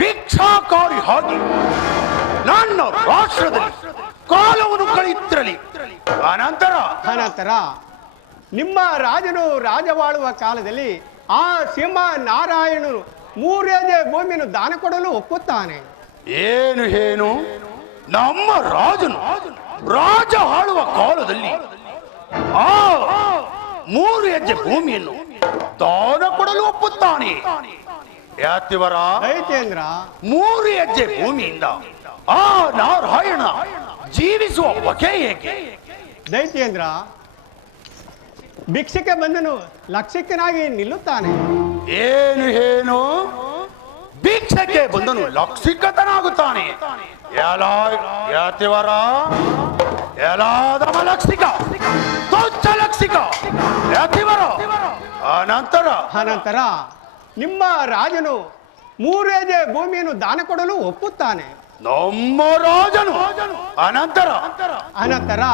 ಭಿಕ್ಷಾಕಾರಿ ಹಾಗೆ ನನ್ನ ರಾಷ್ಟ್ರದಲ್ಲಿ ಕಾಲವನ್ನು ಕಳೆಯುತ್ತಿರಲಿ. ಅನಂತರ ನಿಮ್ಮ ರಾಜನು ರಾಜವಾಳುವ ಕಾಲದಲ್ಲಿ ಆ ಸಿಂಹ ನಾರಾಯಣನು 3 ಹೆಜ್ಜೆ ಭೂಮಿಯನ್ನು ದಾನ ಕೊಡಲು ಒಪ್ಪುತ್ತಾನೆ. ಏನು? ನಮ್ಮ ರಾಜ ಆಳುವ ಕಾಲದಲ್ಲಿ ಆ 3 ಹೆಜ್ಜೆ ಭೂಮಿಯನ್ನು ದಾನ ಕೊಡಲು ಒಪ್ಪುತ್ತಾನೆ. ಯಾತಿವರ. ದೈತ್ಯೇಂದ್ರ, 3 ಹೆಜ್ಜೆ ಭೂಮಿಯಿಂದ ಆ ನಾರಾಯಣ ಜೀವಿಸುವ ಬಗೆ ಹೇಗೆ? ದೈತ್ಯೇಂದ್ರ, ಭಿಕ್ಷಕ್ಕೆ ಬಂದನು ಲಕ್ಷಿಕನಾಗಿ ನಿಲ್ಲುತ್ತಾನೆ. ಏನು? ಭಿಕ್ಷಕ್ಕೆ ಬಂದನು ಲಕ್ಷಿಕತನಾಗುತ್ತಾನೆ. ಯಾತಿವರ. ಎಲಾದಮ ಲಕ್ಷಿಕ, ತುಚ್ಛ ಲಕ್ಷಿಕ. ಯಾತಿವರ. ಅನಂತರ ನಿಮ್ಮ ರಾಜನು 3 ಹೆಜ್ಜೆ ಭೂಮಿಯನ್ನು ದಾನ ಕೊಡಲು ಒಪ್ಪುತ್ತಾನೆ. ನಮ್ಮ ರಾಜನು. ಅನಂತರ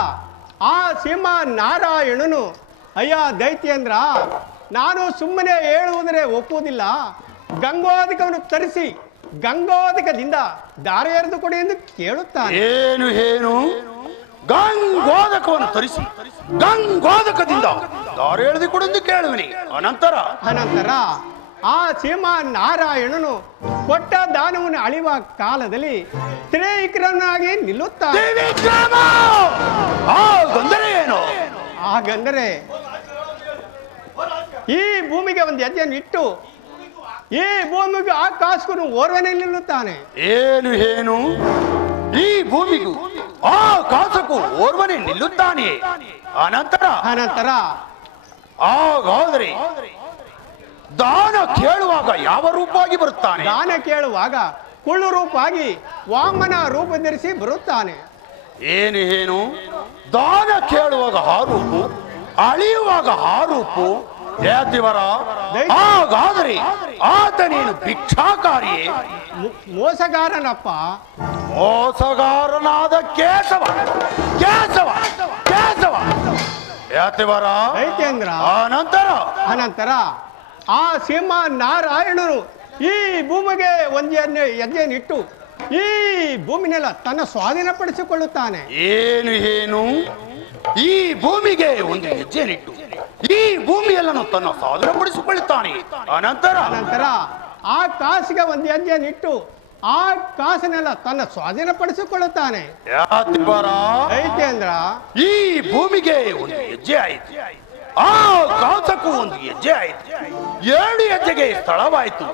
ಆ ಸಿಂಹ ನಾರಾಯಣನು, ಅಯ್ಯ ದೈತ್ಯೇಂದ್ರ, ನಾನು ಸುಮ್ಮನೆ ಹೇಳುವುದರೆ ಒಪ್ಪುವುದಿಲ್ಲ. ಗಂಗೋದಕವನ್ನು ತರಿಸಿ ಗಂಗೋದಕದಿಂದ ದಾರ ಎರೆದು ಕೊಡಿ ಎಂದು ಕೇಳುತ್ತಾನೆ. ಏನು ಗಂಗೋದಕವನ್ನು ತರಿಸಿ ಗಂಗೋದಕದಿಂದ ದಾರ ಎಳೆದುಕೊಡು ಎಂದು ಕೇಳುವಿನಿ. ಅನಂತರ ಆ ಶ್ರೀಮನ್ನಾರಾಯಣನು ಕೊಟ್ಟ ದಾನವನ್ನು ಅಳಿವ ಕಾಲದಲ್ಲಿ ತ್ರಿವಿಕ್ರಮನಾಗಿ ನಿಲ್ಲುತ್ತಾನೆ. ಏನು ಹಾಗಂದರೆ ಈ ಭೂಮಿಗೆ ಒಂದು ಹೆಜ್ಜೆಯನ್ನು ಇಟ್ಟು ಈ ಭೂಮಿಗೆ ಆಕಾಶಕ್ಕೂ ಓರ್ವನೇ ನಿಲ್ಲುತ್ತಾನೆ. ಏನು ಈ ಭೂಮಿಗೂ ಆಕಾಶಕ್ಕೂ ಓರ್ವನೇ ನಿಲ್ಲುತ್ತಾನೆ. ಅನಂತರ ಹಾಗಾದರೆ ದಾನ ಕೇಳುವಾಗ ಯಾವ ರೂಪವಾಗಿ ಬರುತ್ತಾನೆ? ದಾನ ಕೇಳುವಾಗ ಕುಳ್ಳು ರೂಪವಾಗಿ ವಾಮನ ರೂಪ ಧರಿಸಿ ಬರುತ್ತಾನೆ. ಏನು ದಾನ ಕೇಳುವಾಗ ಆ ರೂಪು, ಅಳಿಯುವಾಗ ಆ ರೂಪು. ದೇವರ ಹಾಗಾದರೆ ಆತನೇನು ಭಿಕ್ಷಾಕಾರಿಯೇ? ಮೋಸಗಾರನಪ್ಪ. ಮೋಸಗಾರನಾದ ಕೇಶವ ಯಾತಿವರ ದೈತ್ಯೇಂದ್ರ. ಅನಂತರ ಆ ಶ್ರೀಮನ್ನಾರಾಯಣನು ಈ ಭೂಮಿಗೆ ಒಂದು ಹೆಜ್ಜೆಯನ್ನಿಟ್ಟು ಈ ಭೂಮಿನೆಲ್ಲ ತನ್ನ ಸ್ವಾಧೀನಪಡಿಸಿಕೊಳ್ಳುತ್ತಾನೆ. ಏನು ಈ ಭೂಮಿಗೆ ಒಂದು ಹೆಜ್ಜೆಯನ್ನಿಟ್ಟು ಈ ಭೂಮಿಯೆಲ್ಲನ್ನು ತನ್ನ ಸ್ವಾಧೀನಪಡಿಸಿಕೊಳ್ಳುತ್ತಾನೆ. ಅನಂತರ ಆ ಕಾಸಿಗೆ ಒಂದು ಹೆಜ್ಜೆಯನ್ನಿಟ್ಟು ಆ ಕಾಸನ್ನೆಲ್ಲ ತನ್ನ ಸ್ವಾಧೀನಪಡಿಸಿಕೊಳ್ಳುತ್ತಾನೆ. ದೈತ್ಯೇಂದ್ರ, ಈ ಭೂಮಿಗೆ ಒಂದು ಹೆಜ್ಜೆ ಆಯಿತು, ಆ ಕಾಸಕ್ಕೂ ಒಂದು ಹೆಜ್ಜೆ ಆಯಿತು. 2 ಹೆಜ್ಜೆಗೆ ಸ್ಥಳವಾಯಿತು,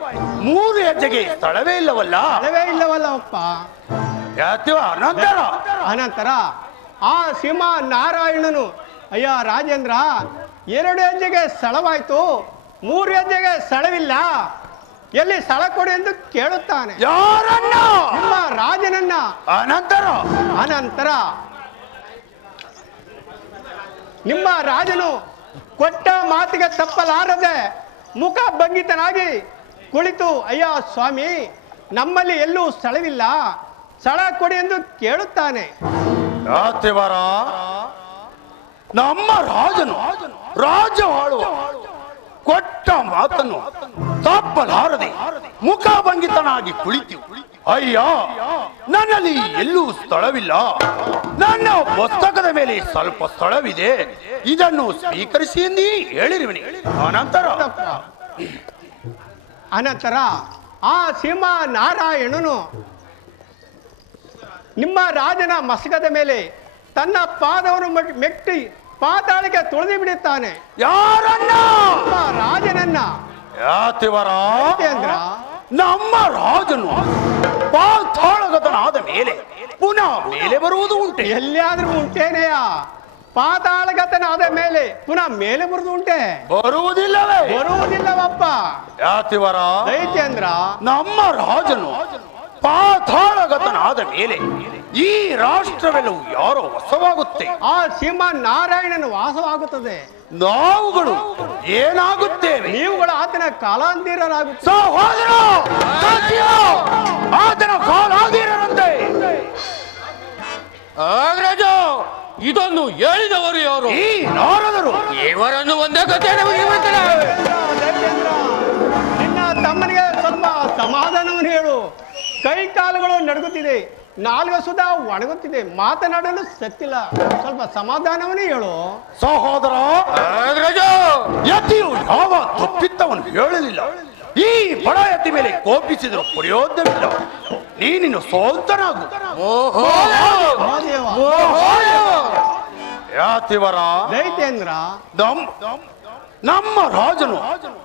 3 ಹೆಜ್ಜೆಗೆ ಸ್ಥಳವೇ ಇಲ್ಲವಲ್ಲಪ್ಪ. ಅನಂತರ ಆ ಶ್ರೀಮನ್ನಾರಾಯಣನು ಅಯ್ಯ ರಾಜೇಂದ್ರ, 2 ಹೆಜ್ಜೆಗೆ ಸ್ಥಳವಾಯಿತು, 3 ಹೆಜ್ಜೆಗೆ ಸ್ಥಳವಿಲ್ಲ, ಎಲ್ಲಿ ಸ್ಥಳ ಕೊಡಿ ಎಂದು ಕೇಳುತ್ತಾನೆ. ಯಾರನ್ನ? ನಿಮ್ಮ ರಾಜನನ್ನ. ಅನಂತರ ನಿಮ್ಮ ರಾಜನು ಕೊಟ್ಟ ಮಾತಿಗೆ ತಪ್ಪಲಾರದೆ ಮುಖ ಭಂಗಿತನಾಗಿ ಕುಳಿತು ಅಯ್ಯ ಸ್ವಾಮಿ, ನಮ್ಮಲ್ಲಿ ಎಲ್ಲೂ ಸ್ಥಳವಿಲ್ಲ, ಸ್ಥಳ ಕೊಡಿ ಎಂದು ಕೇಳುತ್ತಾನೆ. ನಮ್ಮ ರಾಜನು ರಾಜ್ಯ ಆಳುವ ಕೊಟ್ಟ ಮಾತನ್ನು ತಪ್ಪಲಾರದೆ ಮುಖಭಂಗಿತನಾಗಿ ಕುಳಿತು ಅಯ್ಯ, ನನ್ನಲ್ಲಿ ಎಲ್ಲೂ ಸ್ಥಳವಿಲ್ಲ, ನನ್ನ ಪುಸ್ತಕದ ಮೇಲೆ ಸ್ವಲ್ಪ ಸ್ಥಳವಿದೆ, ಇದನ್ನು ಸ್ವೀಕರಿಸಿ ಎಂದೀ ಹೇಳಿರುವನಿ. ಅನಂತರ ಆ ಶ್ರೀಮನ್ನಾರಾಯಣನು ನಿಮ್ಮ ರಾಜನ ಮಸ್ತಕದ ಮೇಲೆ ತನ್ನ ಪಾದವನ್ನು ಮೆಟ್ಟಿ ಪಾತಾಳಕ್ಕೆ ತುಳಿದು ಬಿಡುತ್ತಾನೆ. ಯಾರನ್ನ? ನಮ್ಮ ರಾಜನನ್ನ. ನಮ್ಮ ರಾಜನು ಪಾತಾಳಗತನಾದ ಮೇಲೆ ಪುನಃ ಮೇಲೆ ಬರುವುದು ಉಂಟೆ? ಎಲ್ಲಿಯಾದ್ರೂ ಉಂಟೇನೆಯ? ಪಾತಾಳಗತನಾದ ಮೇಲೆ ಪುನಃ ಮೇಲೆ ಬರುವುದು ಉಂಟೆ? ಬರುವುದಿಲ್ಲವಪ್ಪ. ದೈತ್ಯೇಂದ್ರ, ನಮ್ಮ ರಾಜನು ಪಾತಾಳಗತನಾದ ಮೇಲೆ ಈ ರಾಷ್ಟ್ರವೆಲ್ಲವೂ ಯಾರೋ ವಶವಾಗುತ್ತೆ. ಆ ಶ್ರೀಮನ್ನಾರಾಯಣನ ವಾಸವಾಗುತ್ತದೆ. ನಾವುಗಳು ಏನಾಗುತ್ತೇವೆ? ನೀವುಗಳು ಆತನ ಕಾಲಾಂತಿರರಾಗುತ್ತೇವೆ. ಸಹೋದರ, ಆತನ ಕಾಲಾಂತಿರರಂತೆ. ಇದನ್ನು ಹೇಳಿದವರು ಯಾರು? ಈ ನಾರದರು. ಇವರನ್ನು ಒಂದೇ ಕಥೆ ನಿನ್ನ ತಮ್ಮನಿಗೆ ಸ್ವಲ್ಪ ಸಮಾಧಾನವನ್ನು ಹೇಳು. ಕೈ ಕಾಲುಗಳು ನಡುಗುತ್ತಿದೆ, ನಾಲ್ಕು ಸುಧಾ ಒಣಗುತ್ತಿದೆ, ಮಾತನಾಡಲು ಸತ್ತಿಲ್ಲ, ಸ್ವಲ್ಪ ಸಮಾಧಾನವನ್ನೇ ಹೇಳು. ಸಹೋದರ, ಯತಿಯು ಯಾವ ತಪ್ಪಿತ್ತವನ್ನು ಹೇಳಲಿಲ್ಲ. ಈ ಬಡ ಯತಿ ಮೇಲೆ ಕೋಪಿಸಿದ್ರು ಪ್ರಯೋಜನವಿಲ್ಲ. ನೀನಿನ್ನು ಸೋಲ್ತನಾಗು. ಯಾತಿವರ ದೈತ್ಯೇಂದ್ರ, ನಮ್ಮ ರಾಜನು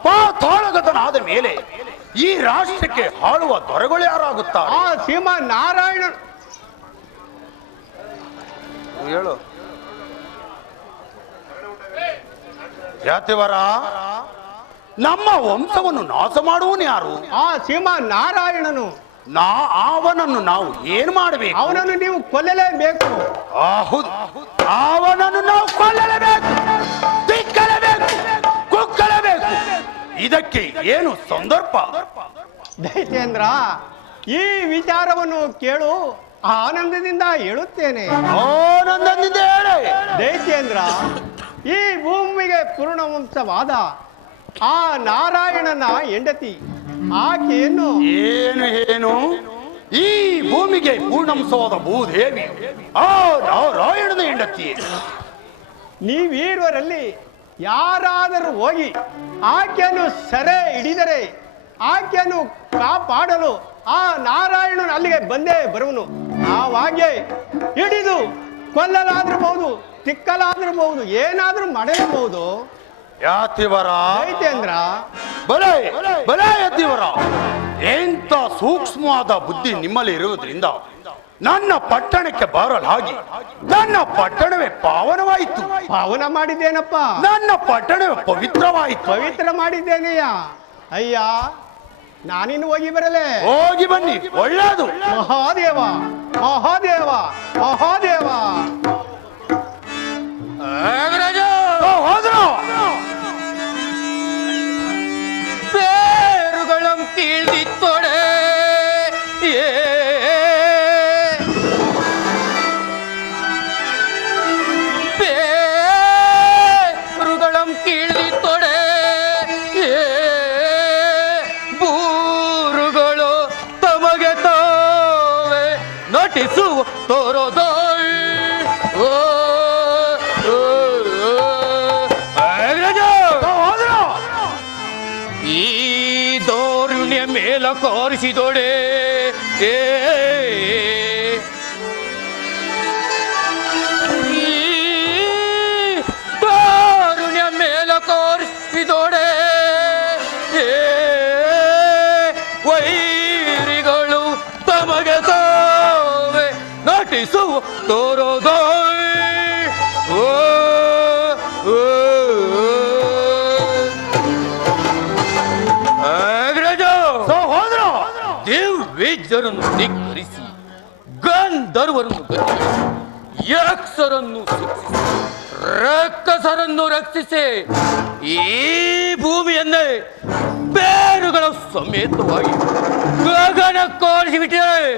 ಪಾತಾಳಗತನಾದ ಮೇಲೆ ಈ ರಾಷ್ಟ್ರಕ್ಕೆ ಆಳುವ ದೊರೆಗಳು ಯಾರಾಗುತ್ತಾರೆ? ಆ ಶ್ರೀಮನ್ನಾರಾಯಣ. ಹೇಳು ಯಾತಿವರ, ನಮ್ಮ ವಂಶವನ್ನು ನಾಶ ಮಾಡುವನು ಯಾರು? ಆ ಶ್ರೀಮನ್ನಾರಾಯಣನು. ಅವನನ್ನು ನಾವು ಏನು ಮಾಡಬೇಕು? ಅವನನ್ನು ನೀವು ಕೊಲ್ಲಲೇಬೇಕು. ಹೌದು, ಅವನನ್ನು ನಾವು ಕೊಲ್ಲಲೇಬೇಕು, ತಿಕ್ಕಲೇಬೇಕು, ಕುಕ್ಕಲೇಬೇಕು. ಇದಕ್ಕೆ ಏನು ಸಂದರ್ಭ? ದೈತ್ಯೇಂದ್ರ, ಈ ವಿಚಾರವನ್ನು ಕೇಳು, ಆನಂದದಿಂದ ಹೇಳುತ್ತೇನೆ. ಆನಂದದಿಂದ ಹೇಳಿ. ದೈತ್ಯೇಂದ್ರ, ಈ ಭೂಮಿಗೆ ಪೂರ್ಣವಂಶವಾದ ಆ ನಾರಾಯಣನ ಹೆಂಡತಿ ಆಕೆಯನ್ನು ಏನು ಏನು ಈ ಭೂಮಿಗೆ ಪೂರ್ಣಂಸವಾದ ಭೂದೇವಿ ಆ ನಾರಾಯಣನ ಹೆಂಡತಿ. ನೀವೀರುವರಲ್ಲಿ ಯಾರಾದರೂ ಹೋಗಿ ಆಕೆಯನ್ನು ಸೆರೆ ಹಿಡಿದರೆ ಆಕೆಯನ್ನು ಕಾಪಾಡಲು ಆ ನಾರಾಯಣನು ಅಲ್ಲಿಗೆ ಬಂದೇ ಬರುವನು. ಆವಾಗೆ ಹಿಡಿದು ಕೊಲ್ಲಲಾದಿರಬಹುದು, ತಿಕ್ಕಲಾದಿರಬಹುದು, ಏನಾದ್ರೂ ಮಾಡಲಬಹುದು. ಯಾತಿವರ ಐತೇಂದ್ರ ಬಲೆ ಬಲೆ ಯತಿವರ, ಎಂತ ಸೂಕ್ಷ್ಮವಾದ ಬುದ್ಧಿ ನಿಮ್ಮಲ್ಲಿ ಇರುವುದರಿಂದ ನನ್ನ ಪಟ್ಟಣಕ್ಕೆ ಬರಲಾಗಿ ನನ್ನ ಪಟ್ಟಣವೇ ಪಾವನವಾಯಿತು. ಪಾವನ ಮಾಡಿದ್ದೇನಪ್ಪ, ನನ್ನ ಪಟ್ಟಣವೇ ಪವಿತ್ರವಾಯಿತು. ಪವಿತ್ರ ಮಾಡಿದ್ದೇನೆಯ. ಅಯ್ಯ ನಾನಿನ್ನು ಹೋಗಿ ಬರಲೇ. ಹೋಗಿ ಬನ್ನಿ, ಒಳ್ಳೆಯದು. ಮಹಾದೇವ ಮಹಾದೇವ ಮಹಾದೇವ. ನಾಗರಾಜ ಹೋದ್ರು ಬೇರುಗಳಂ ಕೀಳ್ದಿತ್ತೊಡೆ ಬೇರುಗಳಂ ಕೀಳ್ದಿತ್ತೊಡೆ ಬೂರುಗಳು ತಮಗೆ ತಾವೆ ನಟಿಸುವ ತೋರೋದೋ ಈ ದೌರ್ಯ ಮೇಲ ಕೋರಿಸಿದೊಡೆ ಈ ದೌರ್ಯ ಮೇಲ ಕೋರಿಸಿದೊಡೆ ವೈರಿಗಳು ತಮಗೆ ತಾವೆ ನಟಿಸುವ ತೋರೋದೋ ದಿವ್ಯಜರನ್ನು ಧಿಕ್ಕರಿಸಿ ಗಂಧರ್ವರನ್ನು ಗತಿಸಿ ಯಕ್ಷರನ್ನು ಶಿಕ್ಷಿಸಿ ರಕ್ಕಸರನ್ನು ರಕ್ಷಿಸಿ ಈ ಭೂಮಿಯನ್ನೇ ಬೇರುಗಳ ಸಮೇತವಾಗಿ ಗಗನ ಕೋರಿಸಿಬಿಟ್ಟಿದ್ದಾರೆ.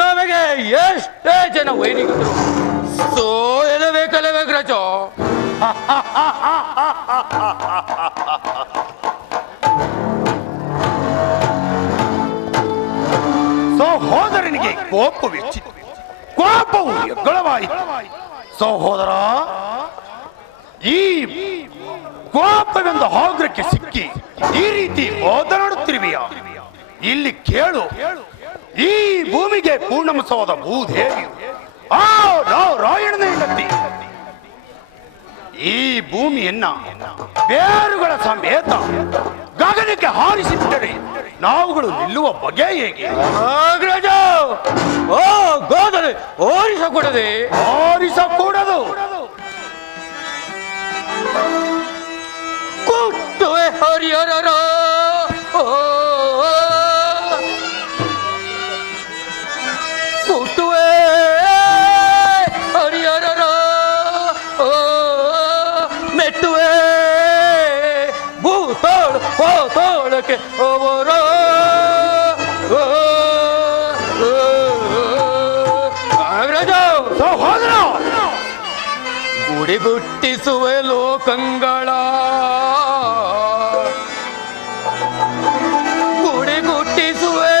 ನಮಗೆ ಎಷ್ಟೇ ಜನ ವೈರಿಗಳು ಸೋಯಲೇಬೇಕಲ್ಲವೇ ಗ್ರಜ? ಸಹೋದರನಿಗೆ ಕೋಪವೆಚ್ಚಿತು, ಕೋಪವು ಹೆಗ್ಗಳವಾಯಿತು. ಸಹೋದರ, ಈ ಕೋಪವೆಂದು ಆಗ್ರಕ್ಕೆ ಸಿಕ್ಕಿ ಈ ರೀತಿ ಮಾತನಾಡುತ್ತಿರುವೆಯಾ? ಇಲ್ಲಿ ಕೇಳು, ಈ ಭೂಮಿಗೆ ಪೂರ್ಣಂಸವಾದ ಭೂದೇವಿಯು ಆ ನಾರಾಯಣನ ಹೆಂಡತಿ. ಈ ಭೂಮಿಯನ್ನ ಬೇರುಗಳ ಸಮೇತ ಗಗನಕ್ಕೆ ಹಾರಿಸಿಬಿಟ್ಟರೆ ನಾವುಗಳು ನಿಲ್ಲುವ ಬಗೆ ಹೇಗೆ? ನಾಗರಾಜ, ಓ ಗೋದರೆ ಓರಿಸಕೂಡದೆ ಹಾರಿಸಕೂಡದು. ಕುಟ್ಟುವೆ ಹರಿಹರರ ಕುಟ್ಟುವೆ ಹರಿಹರರ ಮೆಟ್ಟುವೆ ಭೂತೋಳ ಹೋತೋಳಕ್ಕೆ ಅವರ ಸಹೋದರ, ಗುಡಿಗುಟ್ಟಿಸುವೆ ಲೋಕಂಗಳ ಗುಡಿಗುಟ್ಟಿಸುವೆ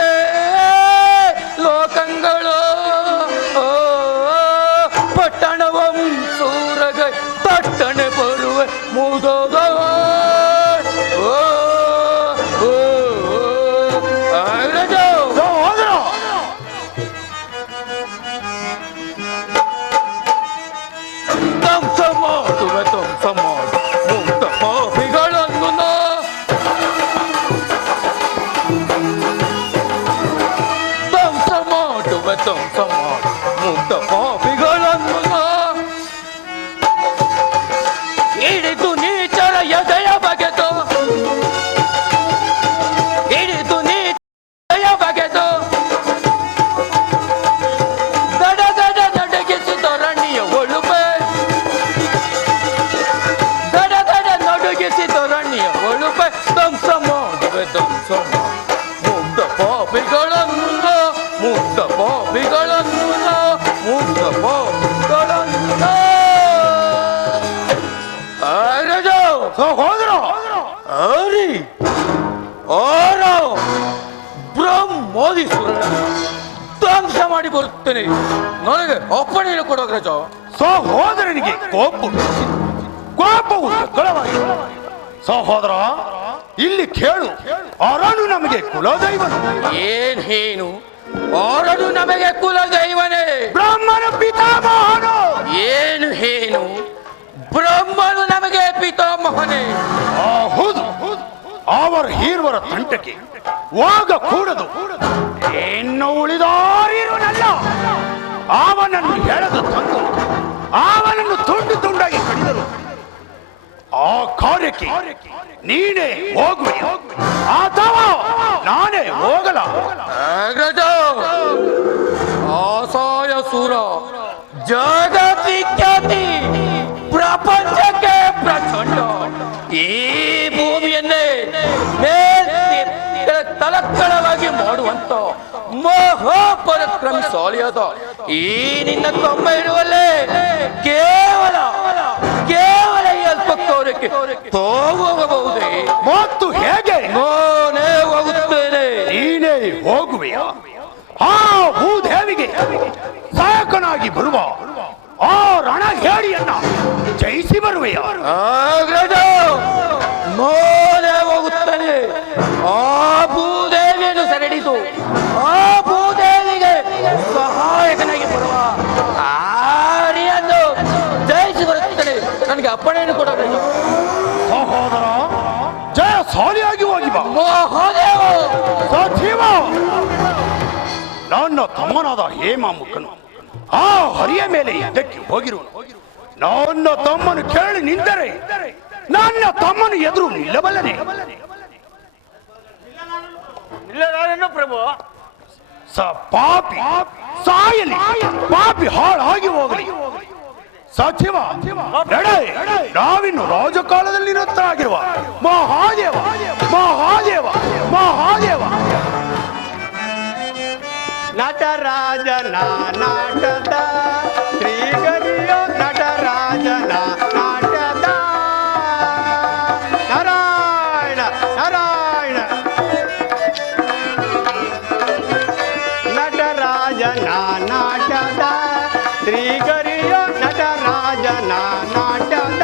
ಲೋಕಂಗಳು ಪಟ್ಟಣವಂ ಸೂರಗೈ ತಟ್ಟಣೆ ಬರುವೆ ಮುದೋದ ಸಹೋದರ, ಧ್ವಂಸ ಮಾಡುವೆ ಧ್ವಂಸ ಮಾಡು ಮುಕ್ತ ಪಾಪಿಗಳನ್ನು ಧ್ವಂಸ ಮಾಡುವೆ ಧ್ವಂಸ ಮಾಡು ಮುಕ್ತ ಪಾಪಿಗಳನ್ನು ಅರಿ ಆರ ಬ್ರಹ್ಮೋದೀಶ್ವರ ಧ್ವಂಸ ಮಾಡಿ ಬರುತ್ತೇನೆ. ನನಗೆ ಅಪ್ಪಣೆಯನ್ನು ಕೊಡೋಗ್ರಜ. ಸಹೋದರನಿಗೆ ಕೋಪವು ಹೆಚ್ಚಳವಾಗಿದೆ. ಸಹೋದರ, ಇಲ್ಲಿ ಕೇಳು, ಅರನು ನಮಗೆ ಕುಲದೈವನು. ಏನು ಅವರದು ನಮಗೆ ಕುಲದೈವನೇ? ಬ್ರಹ್ಮನ ಪಿತಾಮಹನು. ಏನು ಬ್ರಹ್ಮನು ನಮಗೆ ಪಿತಾಮಹನೇ? ಹೌದು, ಅವರ ಹೀರ್ವರ ತಂಟಕ್ಕೆ ವಾಗ ಕೂಡದು. ಇನ್ನು ಉಳಿದಾರಿರುವನಲ್ಲ, ಅವನನ್ನು ಎಳೆದು ತಂದು ಅವನನ್ನು ತುಂಡು ತುಂಡಾಗಿ ಕಡಿದರು. ಆ ಕಾರ್ಯಕ್ಕೆ ನೀನೇ ಹೋಗುವೆ ಅಥವಾ ನಾನೇ ಹೋಗಲ? ಆಸಾಯ ಸೂರ, ಜಗತ್ತಿಖ್ಯಾತಿ, ಪ್ರಪಂಚಕ್ಕೆ ಪ್ರಚಂಡ. ಈ ಭೂಮಿಯನ್ನೇ ತಲಕ್ಕಳವಾಗಿ ಮಾಡುವಂತ ಮಹಾಪರಾಕ್ರಮಶಾಲಿಯಾದ ಈ ನಿನ್ನ ತಮ್ಮ ಇರುವಲ್ಲೇ ಕೇವಲ ಈ ಅಲ್ಪಕ್ಕವರಿಗೆ ಹೋಗಬಹುದೇ? ಮತ್ತು ಹೇಗೆ? ನಾನೇ ಹೋಗುತ್ತೇನೆ. ನೀನೇ ಹೋಗುವೆಯ? ಆ ಭೂದೇವಿಗೆ ಸಹಾಯಕನಾಗಿ ಬರುವ ಆ ರಣಹೇಡಿಯನ್ನ ಜಯಿಸಿ ಬರುವೆಯ? ನಾನೇ ಹೋಗುತ್ತೇನೆ. ಆ ಭೂದೇವಿಯನ್ನು ಸೆರೆಡಿದು ಆ ಭೂದೇವಿಗೆ ಸಹಾಯಕನಾಗಿ ಬರುವ ಆರ್ಯನ್ನು ಜಯಿಸಿ ಬರುತ್ತೇನೆ. ನನಗೆ ಅಪ್ಪಣೆಯನ್ನು ಕೊಡಬೇಕು. ಸಹೋದರ, ಜಯ ಸಾಲಿಯಾಗಿ ಹೋಗಿ ಬಾ. ಮಹಾದೇವ ಸಚಿವ, ನನ್ನ ತಮ್ಮನಾದ ಹೇಮಾಮುಖನು ಆ ಹರಿಯ ಮೇಲೆ ಯುದ್ಧಕ್ಕೆ ಹೋಗಿರುವನು. ನನ್ನ ತಮ್ಮನು ಕೇಳಿ ನಿಂತರೆ ನನ್ನ ತಮ್ಮನು ಎದುರು ನಿಲ್ಲಬಲ್ಲನೆ? ಪ್ರಭು. ಪಾಪಿ ಸಾಯಲಿ, ಪಾಪಿ ಹಾಳಾಗಿ ಹೋಗಲಿ. ಸಚಿವ, ನಡೆ, ನಾವಿನ್ನು ರಾಜಕಾಲದಲ್ಲಿ ನಿರತರಾಗಿರುವ ಮಹಾದೇವ ಮಹಾದೇವ ಮಹಾದೇವ. ನಟರಾಜನ ನಾಟದ ಶ್ರೀಗರಿಯ ನಟರಾಜನ ನಾಟದ ನಾರಾಯಣ ನಾರಾಯಣ. ನಟರಾಜನ ನಾಟದ ಶ್ರೀಗರಿಯ ನಟರಾಜನ ನಾಟದ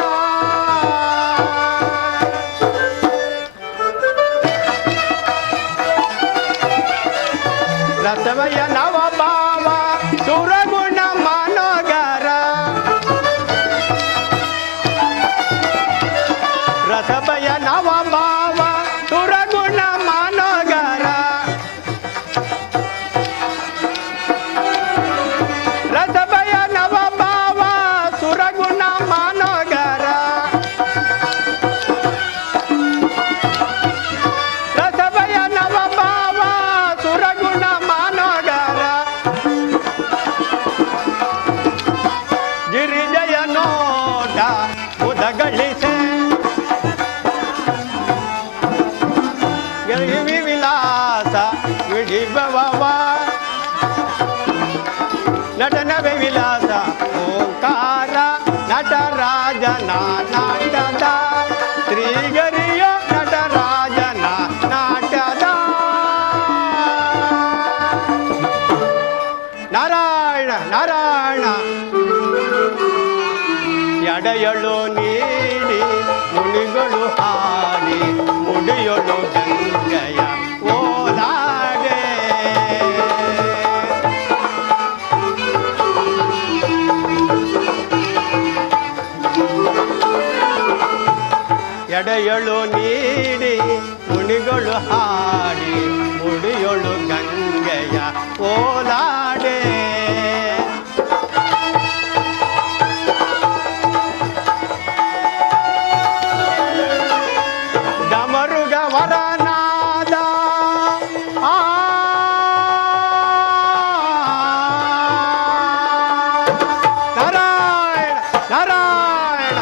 ರಸವಯ ನವ ಭಾವ ಸುರಗುಣ ಮನೋಗರ. ರಸಭಯ ನವ ಭಾವ ಸುರಗುಣ ಮನೋಗರ. ರಸಭಯ ನವ ಭಾವ ಸುರಗುಣ ಮನೋಗರ. ರಸಭಯ ನವ ಭಾವ ಸುರಗುಣ ಮನೋಗರ. ಗಿರಿಜಯ ನೋಟ ಉದಗಳಿಸೆ ವಿಲಾಸ ವಿಡಿಬವ ನಟನವೇ ವಿಲಾಸ ಓಂಕಾರ. ನಟರಾಜನ ನಾಟದ ಶ್ರೀಗರಿಯ ನಟರಾಜನ ನಾಟದ ನಾರಾಯಣ ನಾರಾಯಣ. ಎಡೆಯಳು ನೀಡಿ ಮುನಿಗಳು ಹಾಡಿ ಮುಡಿಯೊಳು ಗಂಗೆಯ ಓಲಾಡೆ. ಎಡೆಯಳು ನೀಡಿ ಮುನಿಗಳು ಹಾಡಿ ಮುಡಿಯೊಳು ಗಂಗೆಯ ಓಲಾಡೆ. ಡಮರುಗ ವರನಾದ ಆ ನಾರಾಯಣ ನಾರಾಯಣ.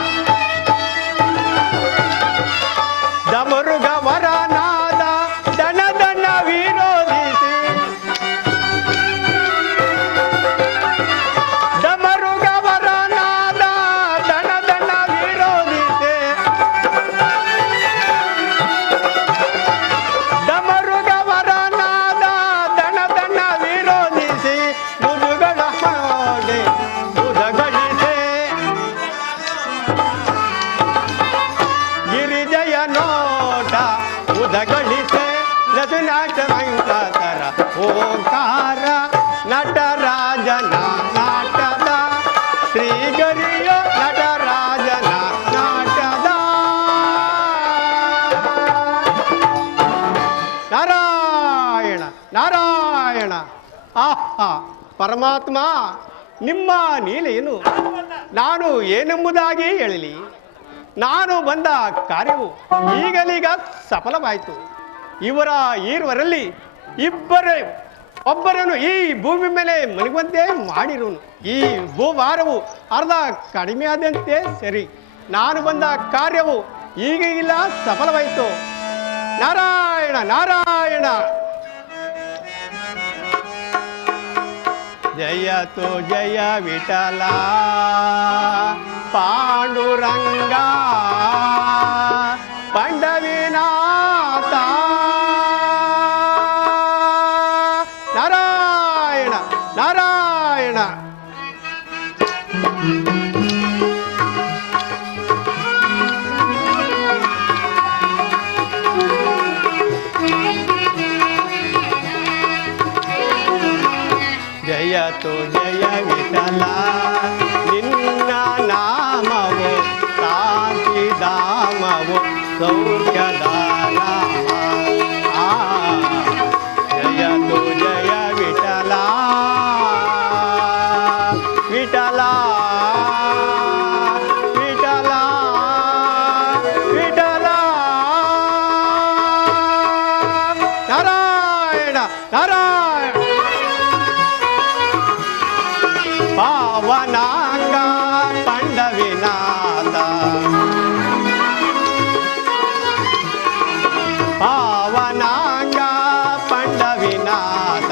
ಆಹಾ ಪರಮಾತ್ಮ, ನಿಮ್ಮ ನೀಲೇನು ನಾನು ಏನೆಂಬುದಾಗಿ ಹೇಳಲಿ. ನಾನು ಬಂದ ಕಾರ್ಯವು ಈಗಲೀಗ ಸಫಲವಾಯಿತು. ಈರುವರಲ್ಲಿ ಒಬ್ಬರನ್ನು ಈ ಭೂಮಿ ಮೇಲೆ ಮಲಗುವಂತೆ ಮಾಡಿರುವನು. ಈ ಭೂಭಾರವು ಅರ್ಧ ಕಡಿಮೆ ಆದಂತೆ ಸರಿ. ನಾನು ಬಂದ ಕಾರ್ಯವು ಈಗೀಗಿಲ್ಲ ಸಫಲವಾಯಿತು. ನಾರಾಯಣ ನಾರಾಯಣ. ಜಯತು ಜಯ ವಿಠಲ ಪಾಂಡುರಂಗ ಪಂಡವಿನಾಥ. ನಾರಾಯಣ ನಾರಾಯಣ. ಜಯತು ಜಯ ವಿಠಲ ನಿನ್ನ ನಾಮವು ಶಾಂತಿಧಾಮವು ಸೌಖ್ಯದ ನಾಮ. ಜಯತು ಜಯ ವಿಠಲ ವಿಠಲ ವಿಠಲ ವಿಠಲ. ನಾರಾಯಣ ನಾರಾಯಣ. ಪಾವನಾಂಗ ಪಂಡವಿನಾಥ ಪಾವನಾಂಗ ಪಂಡವಿನಾಥ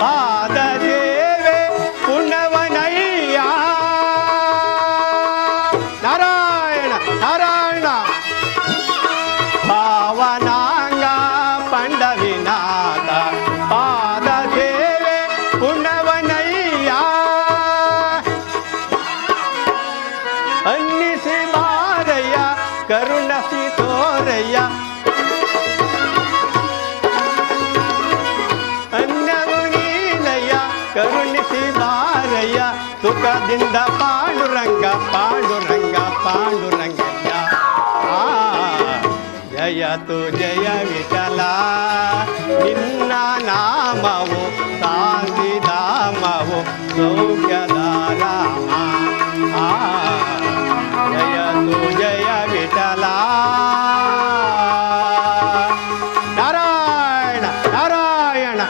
ಪಾದದೇವೆ ಪುಣ್ಯವನಯ್ಯ. ನಾರಾಯಣ ನಾರಾಯಣ. ಪಾವನಾಂಗ ಪಂಡವಿನಾಥ ಪಾದದೇವೆ ಪುಣ್ಯವನಯ್ಯ. ಅನ್ನಿಸಿ ಬಾರಯ್ಯ ಕರುಣಸಿ ತೋರಯ್ಯ. ಅನ್ನವು ನೀನಯ್ಯ ಕರುಣಿಸಿ ಬಾರಯ್ಯ. ಸುಖದಿಂದ ಪಾಂಡುರಂಗ ಪಾಂಡುರಂಗ ಪಾಂಡುರಂಗಯ್ಯ. ಜಯತು ಜಯ ವಿಠಲ ನಿನ್ನ ನಾಮವು ಶಾಂತಿಧಾಮವು ಸೌಖ್ಯದ ರಾಮ. ಜಯತು ಜಯ ವಿಠಲ. ನಾರಾಯಣ ನಾರಾಯಣ.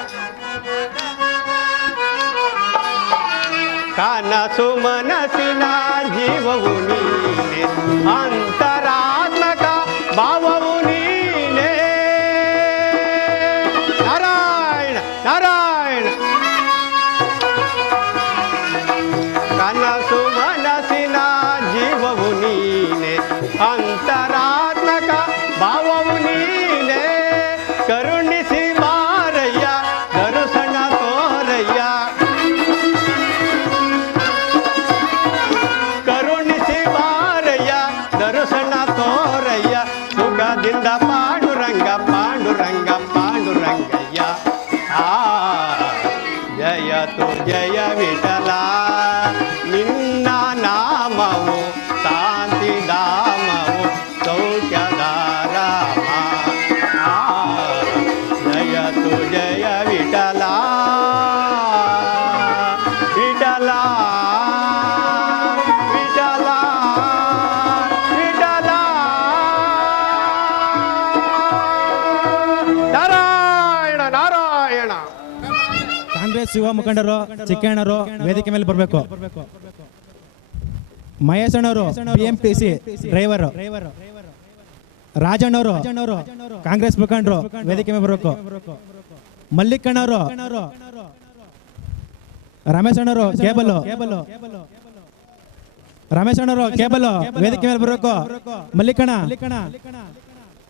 ಕನಸು ಮನಸ್ಸಿನ ಜೀವವು ನೀನೆ, ಅಂತರಾತ್ಮಕ ಭಾವವು ನೀನೆ. ನಾರಾಯಣ ನಾರಾಯಣ. ಕನಸು ಮನಸ್ಸಿನ ಜೀವವು ನೀನೆ, ಅಂತರಾತ್ಮಕ ಭಾವವು ನೀನೆ. ಕರುಣಿಸಿ ಬಾರಯ್ಯ ದರ್ಶನ ತೋರಯ್ಯ. ಕರುಣಿಸಿ ಬಾರಯ್ಯ ದರ್ಶನ ತೋರಯ್ಯ. ಸುಖದಿಂದ ಪಾಂಡುರಂಗ ಪಾಂಡುರಂಗ ಪಾಂಡುರಂಗಯ್ಯ. ಜಯತು ಜಯ ವಿಠಲ ನಿನ್ನ ನಾಮವು ಶಾಂತಿಧಾಮವು ಸೌಖ್ಯದ ರಾಮ. ಜಯತು ಜಯ ವಿಠಲ ವಿಠಲ ವಿಠಲ ವಿಠಲ. ನಾರಾಯಣ ನಾರಾಯಣ. ಕಾಂಗ್ರೆಸ್ ಯುವ ಮುಖಂಡರು ಚಿಕ್ಕಣ್ಣರು ವೇದಿಕೆ ಮೇಲೆ ಬರಬೇಕು. ಮಹೇಶಣ್ಣವರು BMTC ಡ್ರೈವರ್, ರಾಜಣ್ಣವರು ಕಾಂಗ್ರೆಸ್ ಮುಖಂಡರು ವೇದಿಕೆ ಮೇಲೆ ಬರಬೇಕು. ಮಲ್ಲಿಕಣ್ಣವರು, ರಮೇಶಣ್ಣವರು ಕೇಬಲ್, ರಮೇಶಣ್ಣವರು ಕೇಬಲ್ ವೇದಿಕೆ ಮೇಲೆ ಬರಬೇಕು. ಮಲ್ಲಿಕಣ್ಣ,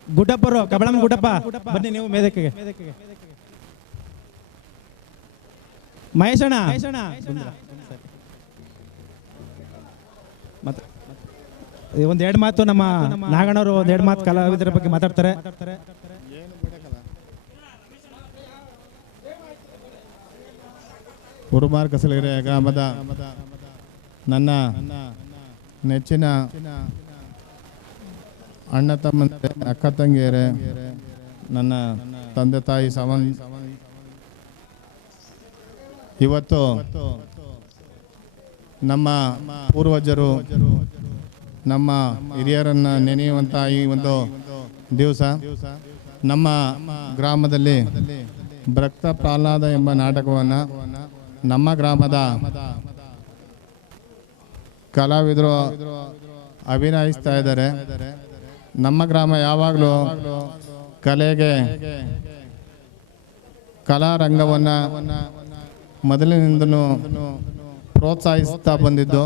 ಗುಡ್ಡಪ್ಪರು ಕಬಳಮ್ಮ ಗುಡ್ಡಪ್ಪ ಬನ್ನಿ ನೀವು ವೇದಿಕೆಗೆ. ಮಹೇಶಣ್ಣ ಮತ್ತೆ ಒಂದೆರಡು ಮಾತು ನಮ್ಮ ನಾಗಣ್ಣವರು ಒಂದೆರಡು ಮಾತು ಕಲಾವಿದರ ಬಗ್ಗೆ ಮಾತಾಡ್ತಾರೆ. ಉರುಮಾರ್ ಕಸಲಗೆರೆ ಗ್ರಾಮದ ನನ್ನ ನೆಚ್ಚಿನ ಅಣ್ಣ ತಮ್ಮ ಅಕ್ಕ ತಂಗಿಯರೇ, ನನ್ನ ತಂದೆ ತಾಯಿ ಇವತ್ತು ನಮ್ಮ ಪೂರ್ವಜರು ನಮ್ಮ ಹಿರಿಯರನ್ನು ನೆನೆಯುವಂಥ ಈ ಒಂದು ದಿವಸ ನಮ್ಮ ಗ್ರಾಮದಲ್ಲಿ ಭಕ್ತ ಪ್ರಹ್ಲಾದ ಎಂಬ ನಾಟಕವನ್ನು ನಮ್ಮ ಗ್ರಾಮದ ಕಲಾವಿದರು ಅಭಿನಯಿಸ್ತಾ ಇದ್ದಾರೆ. ನಮ್ಮ ಗ್ರಾಮ ಯಾವಾಗಲೂ ಕಲೆಗೆ ಕಲಾರಂಗವನ್ನು ಮೊದಲಿನಿಂದಲೂ ಪ್ರೋತ್ಸಾಹಿಸ್ತಾ ಬಂದಿದ್ದು.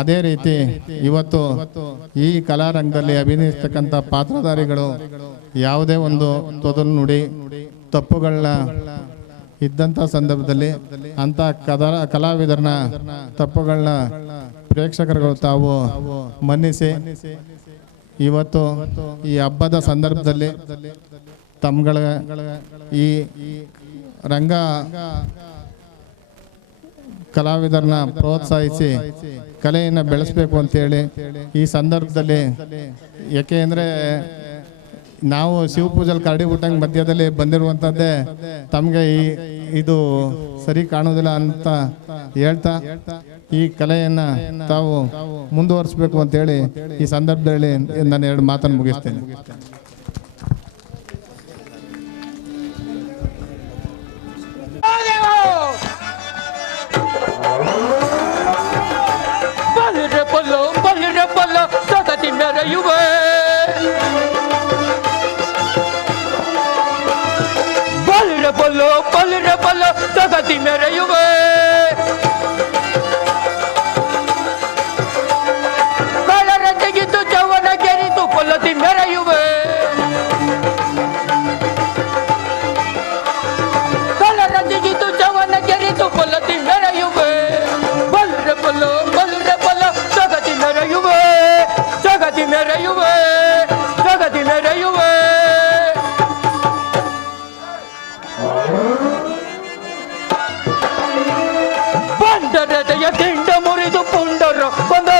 ಅದೇ ರೀತಿ ಇವತ್ತು ಈ ಕಲಾರಂಗದಲ್ಲಿ ಅಭಿನಯಿಸ್ತಕ್ಕಂಥ ಪಾತ್ರಧಾರಿಗಳು ಯಾವುದೇ ಒಂದು ತೊದಲು ನುಡಿ ತಪ್ಪುಗಳನ್ನ ಇದ್ದಂಥ ಸಂದರ್ಭದಲ್ಲಿ ಅಂಥ ಕಲಾವಿದರನ್ನ ತಪ್ಪುಗಳನ್ನ ಪ್ರೇಕ್ಷಕರುಗಳು ತಾವು ಮನ್ನಿಸಿ ಇವತ್ತು ಈ ಹಬ್ಬದ ಸಂದರ್ಭದಲ್ಲಿ ತಮ್ಮಗಳ ಈ ರಂಗ ಕಲಾವಿದರನ್ನ ಪ್ರೋತ್ಸಾಹಿಸಿ ಕಲೆಯನ್ನು ಬೆಳೆಸಬೇಕು ಅಂತೇಳಿ ಈ ಸಂದರ್ಭದಲ್ಲಿ, ಏಕೆಂದರೆ ನಾವು ಶಿವಪೂಜಲ್ ಕರಡಿ ಬಿಟ್ಟಂಗೆ ಮಧ್ಯದಲ್ಲಿ ಬಂದಿರುವಂಥದ್ದೇ ತಮಗೆ ಇದು ಸರಿ ಕಾಣೋದಿಲ್ಲ ಅಂತ ಹೇಳ್ತಾ ಈ ಕಲೆಯನ್ನು ತಾವು ಮುಂದುವರಿಸಬೇಕು ಅಂತೇಳಿ ಈ ಸಂದರ್ಭದಲ್ಲಿ ನಾನು 2 ಮಾತನ್ನು ಮುಗಿಸ್ತೇನೆ. Bolo, sagati mere yuve. Kala rajagi tu jawana geri tu polati mere yuve. Kala rajagi tu jawana geri tu polati mere yuve. Bolo, sagati mere yuve. Sagati mere yuve. Sagati mere yuve. ದಿಂಡ ಮುರಿದು ಪುಂಡರ ಬಂದ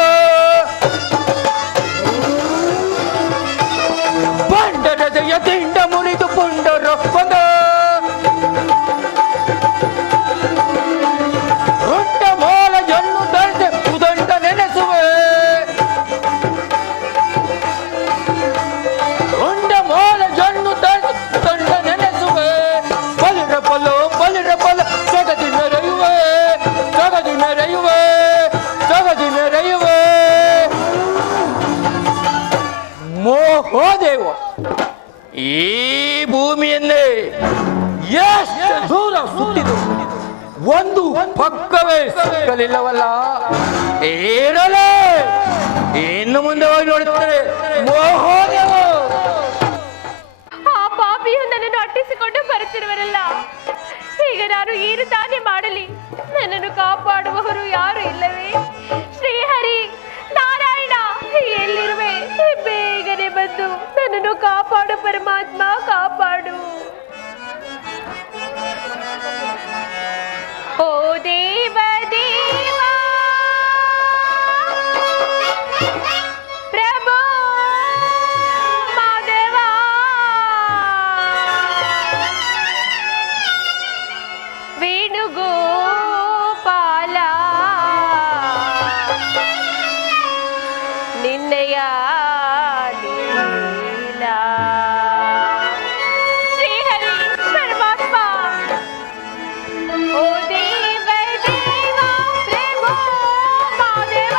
ಬಂಡರದೆಯ ದಿಂಡ ಮುರಿದು ಪುಂಡರ ಬಂದ ರುಂಡ ಮೋಲ ಜನ್ನು ದಂಡ ಉದಂಡ ನೆನೆಸುವೆ ರುಂಡ ಮೋಲ ಜನ್ನು ದಂಡ ಉದಂಡ ನೆನೆಸುವೆ ಬಲಿರ ಪಲ ಜಗದಿ ಮೆರೆಯುವೆ ಜಗದಿ ಮೆರೆಯುವೆ ಜಗದಿ ಮೆರೆಯುವೆ ಮೋಹದೇವ ಈ ಭೂಮಿಯನ್ನೇ ಎಷ್ಟು ದೂರ ಸುತ್ತಿದು ಒಂದು ಪಕ್ಕವೇ ಸಿಕ್ಕಲಿಲ್ಲವಲ್ಲ. ಏರಲೇ ಇನ್ನು ಮುಂದೆ ಹೋಗಿ ನೋಡುತ್ತಾರೆ ಮೋಹದೇವ. ಆ ಪಾಪಿಯು ನನ್ನನ್ನು ಅಟ್ಟಿಸಿಕೊಂಡು ಬರುತ್ತಿರುವರಲ್ಲ, ಈಗ ನಾನು ಏನು ತಾನೇ ಮಾಡಲಿ? ನನ್ನನ್ನು ಕಾಪಾಡುವವರು ಯಾರು ಇಲ್ಲವೇ? ಶ್ರೀಹರಿ ನಾರಾಯಣ ಎಲ್ಲಿರುವೆ? ಬೇಗನೆ ಬಂದು ನನ್ನನ್ನು ಕಾಪಾಡು ಪರಮಾತ್ಮ, ಕಾಪಾಡು. ಓ ದೇವ ದೇವ ಪ್ರಭು ಮಾಧವ ವೇಣುಗೋಪಾಲ ನಿನ್ನಯ ಲೀಲಾ. ಶ್ರೀಹರಿ ಪರಮಾತ್ಮ ಓ ದೇವ ದೇವ ಪ್ರಭು ಮಾಧವ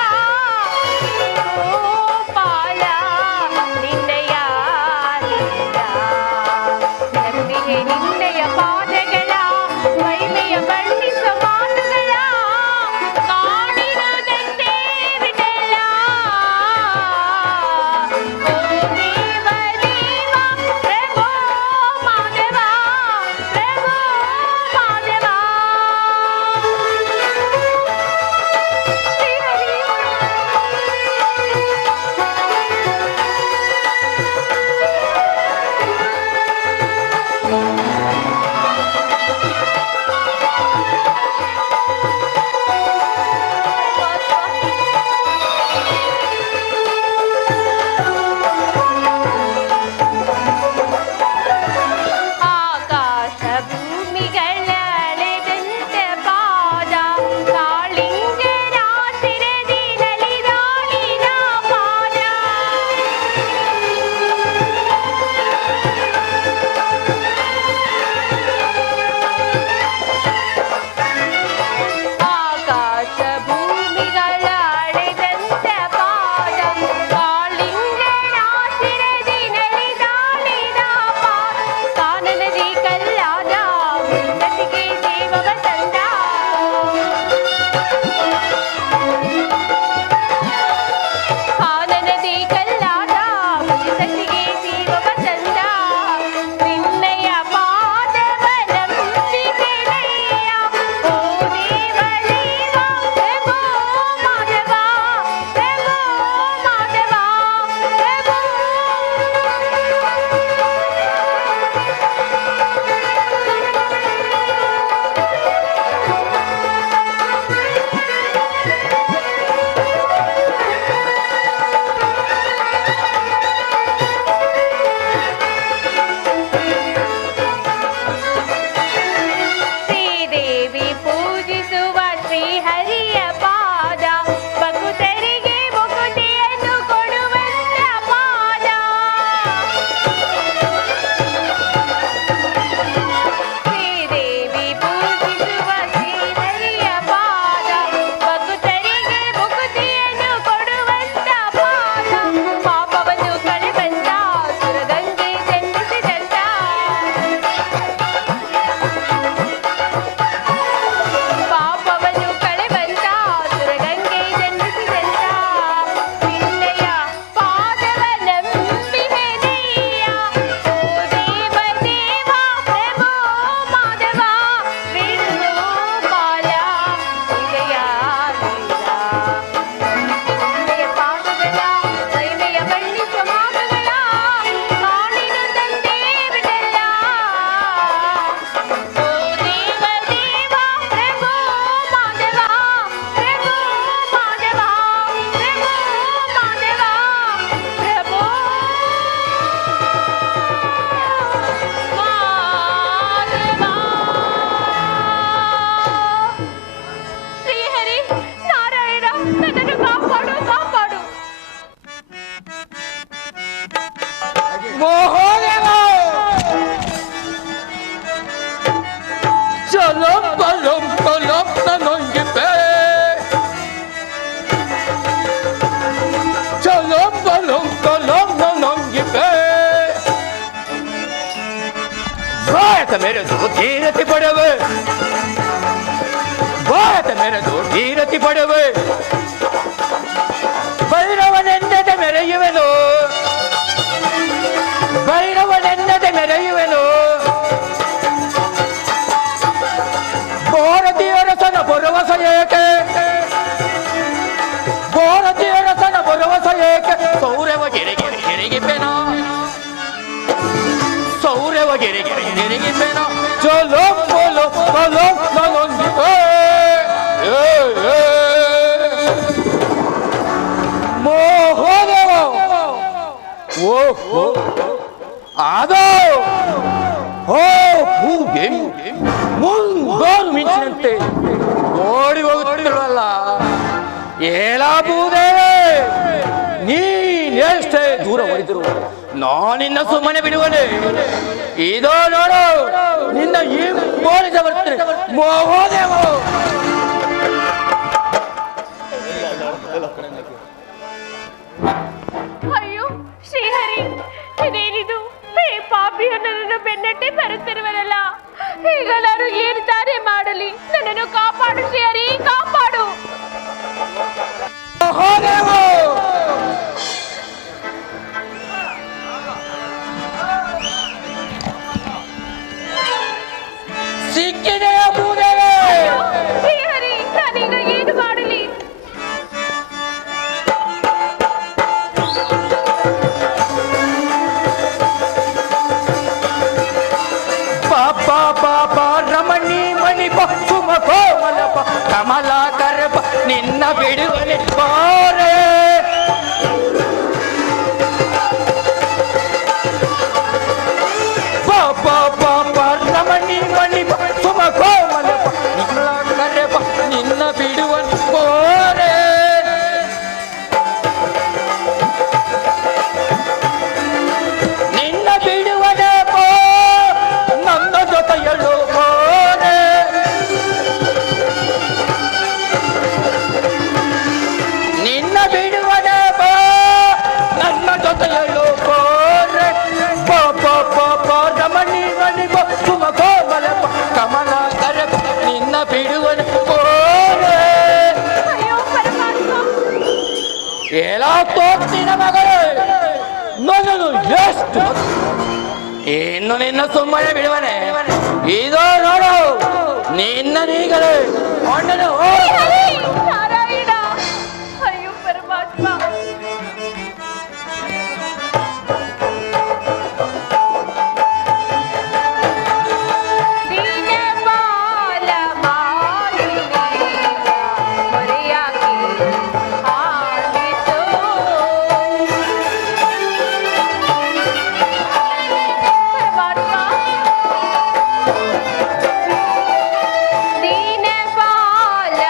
ನನ್ನನ್ನು ಕಾಪಾಡು ಕಾಪಾಡು. ಮಹಾದೇವ ಚಲಂ ಬಲಂ ಬಲಂ ನನಂಗಿಪೆ ಚಲಂ ಬಲಂ ಬಲಂ ನನಂಗಿಪೆ ಭಾರತ ಮೇರೆದು ಧೀರತಿ ಪಡೆವೆ ಭಾರತ ಮೆರೆದು ಧೀರತಿ ಪಡೆವೆ ಭೈರವನೆಂದದೆ ಮೆರೆಯುವೆನು ಭೈರವನೆಂದದೆ ಮೆರೆಯುವೆನು ಭಾರತೀಯರಸನ ಭರವಸ ಏಕೆ ಭಾರತೀಯರಸನ ಭರವಸ ಏಕೆ ಸೌರವ ಗಿರಿಗಿರಿ ಗಿರಿಗಿಪ್ಪೆನ ಸೌರವ ಗಿರಿಗಿರಿ ಗಿರಿಗಿಪ್ಪೆನ ಚಲೋ ಬೋಲೋ ಬಲೋ ನನೊಂದಿಗೆ ಮೋಹದೇವ ಓಹೋ ಅದೋ ಹೋ ಹೂಗೆ ಮುಂಗಾರು ಮಿಂಚಿನಂತೆ ಓಡಿ ಹೋಗುತ್ತಿರುವಲ್ಲ ಏಳಾಬೂದೇವೆ ನೀನೆಷ್ಟೇ ದೂರ ಹೊಡೆದರು ನಾನಿನ್ನ ಸುಮ್ಮನೆ ಬಿಡುವನೆ ಇದೋ ನೋಡು ನಿನ್ನ ಈ ಬೋಳಿದ ಬರ್ತೇನೆ ಮೋಹದೇವ ಅಯ್ಯೋ ಶ್ರೀಹರಿ, ಇದೇನಿದು? ಈ ಪಾಪಿಯು ನನ್ನನ್ನು ಬೆನ್ನಟ್ಟಿ ಬರುತ್ತಿರುವರಲ್ಲ. ಈಗ ನಾನು ಏನು ತಾನೇ ಮಾಡಲಿ? ನನ್ನನ್ನು ಕಾಪಾಡು ಶ್ರೀಹರಿ, ಕಾಪಾಡು. ಸಿಕ್ಕಿದೆ ಭೂದೇವಿ. ಶ್ರೀಹರಿ, ನಾನೀಗ ಏನು ಮಾಡಲಿ? ಪಾಪ ಪಾಪ ರಮಣಿ ಮಣಿಪ ಸುಮ ಕೋಮಲಪ ಕಮಲಾಕರಪ ನಿನ್ನ ಬಿಡುವನೆ ಬಾರೆ ಪಾಪ ಪಾಪ ರಮಣಿ ಮಣಿಪ ಸುಮ ಕೋಮಲಪ ಕಮಲಾಕರಪ ನಿನ್ನ ಬಿಡುವನೆ ಬಾರೆ ನಿನ್ನ ಬಿಡುವನೆ ಬೋ ನನ್ನ ಜೊತೆಯಳು ಬೋರೆ ನಿನ್ನ ಬಿಡುವನೆ ಬೋ ನನ್ನ ಜೊತೆಯಳು ಬೋರೆ ಪಾಪ ಪಾಪ ರಮಣಿ ಮಣಿ ಸುಮ ಕೋಮಲ ಕಮಲ ಕರಪ ನಿನ್ನ ಬಿಡುವನೆ ಬೋರೆ ಅಯ್ಯೋ ಪರಮಾತ್ಮ, ಎಲ್ಲ ತೋರ್ತಿನ ಮಗಳೇ ನನ್ನನ್ನು ಎಷ್ಟು ಇನ್ನು ನಿನ್ನ ಸುಮ್ಮನೆ ಬಿಡುವನೆ ಇದೋ ನೋಡು ನಿನ್ನ ನೀಗಲೇ ಅಣ್ಣನು ಶ್ರೀಹರಿ, ನಾರಾಯಣ. ಅಯ್ಯೋ ಪರಮಾತ್ಮ, ದೀನಪಾಲ ಮಾಲಿನಿ ಮೊರೆಯಾಗಿ ಆಡಿತು. ಪರಮಾತ್ಮ, ದೀನಪಾಲ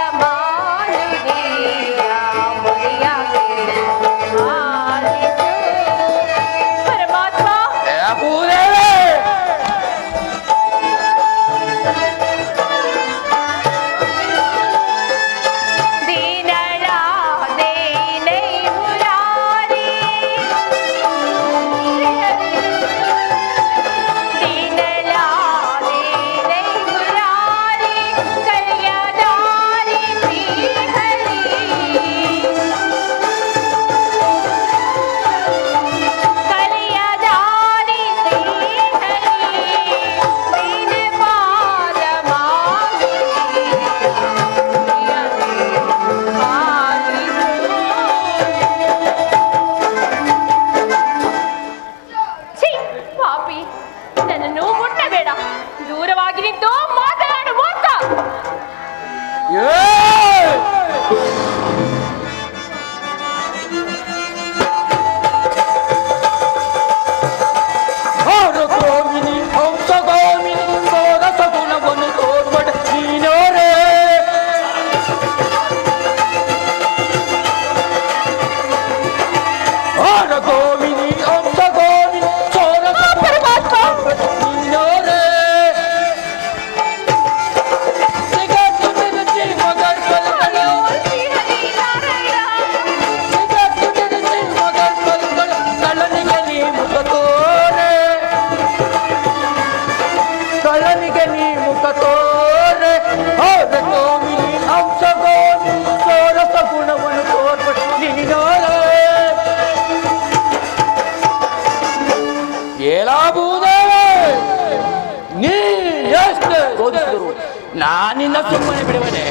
ನಾನಿನ್ನ ಸುಮ್ಮನೆ ಬಿಡುವನೆ.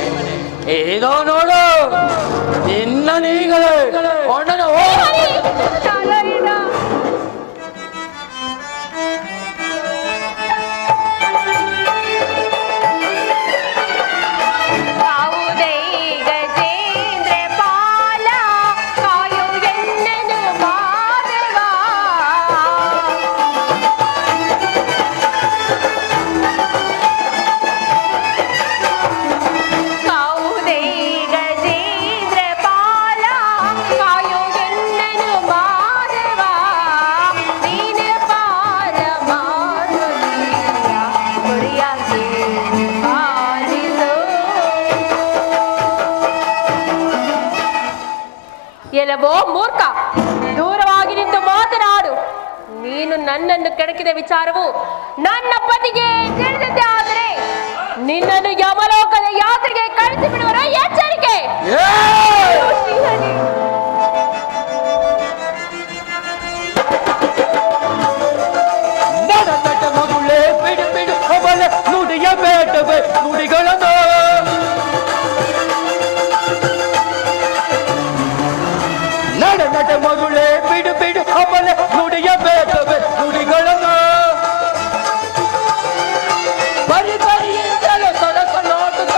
ಏನೋ ನೋಡು ನಿನ್ನ ನೀಗಳೇ ಅಣ್ಣನ ನಾರಾಯಣ ಎಲ್ಲವೋ ಮೂರ್ಖ, ದೂರವಾಗಿ ನಿಂತು ಮಾತನಾಡು. ನೀನು ನನ್ನನ್ನು ಕೆಣಕಿದ ವಿಚಾರವು ನನ್ನ ಪತಿಗೆ ತಿಳಿದಂತೆ ಆದರೆ ನಿನ್ನನ್ನು ಯಮಲೋಕದ ಯಾತ್ರೆಗೆ ಕಳಿಸಿ ಬಿಡುವರ ಎಚ್ಚರಿಕೆ. ಮಗುಳೆ ಬಿಡು ಬಿಡು ಅವಳ ನುಡಿಯ ಬೇಟವೆ ನುಡಿಗಳನ್ನು ನಟ ಮಗುಳೆ ಬಿಡು ಬಿಡು ಅವಳ ನುಡಿಯ ಬೇಟವೆ ನುಡಿಗಳನ್ನು ಬರಿ ಬರಿಯಿಂದಲೇ ಸರಸ ನಾಟಕ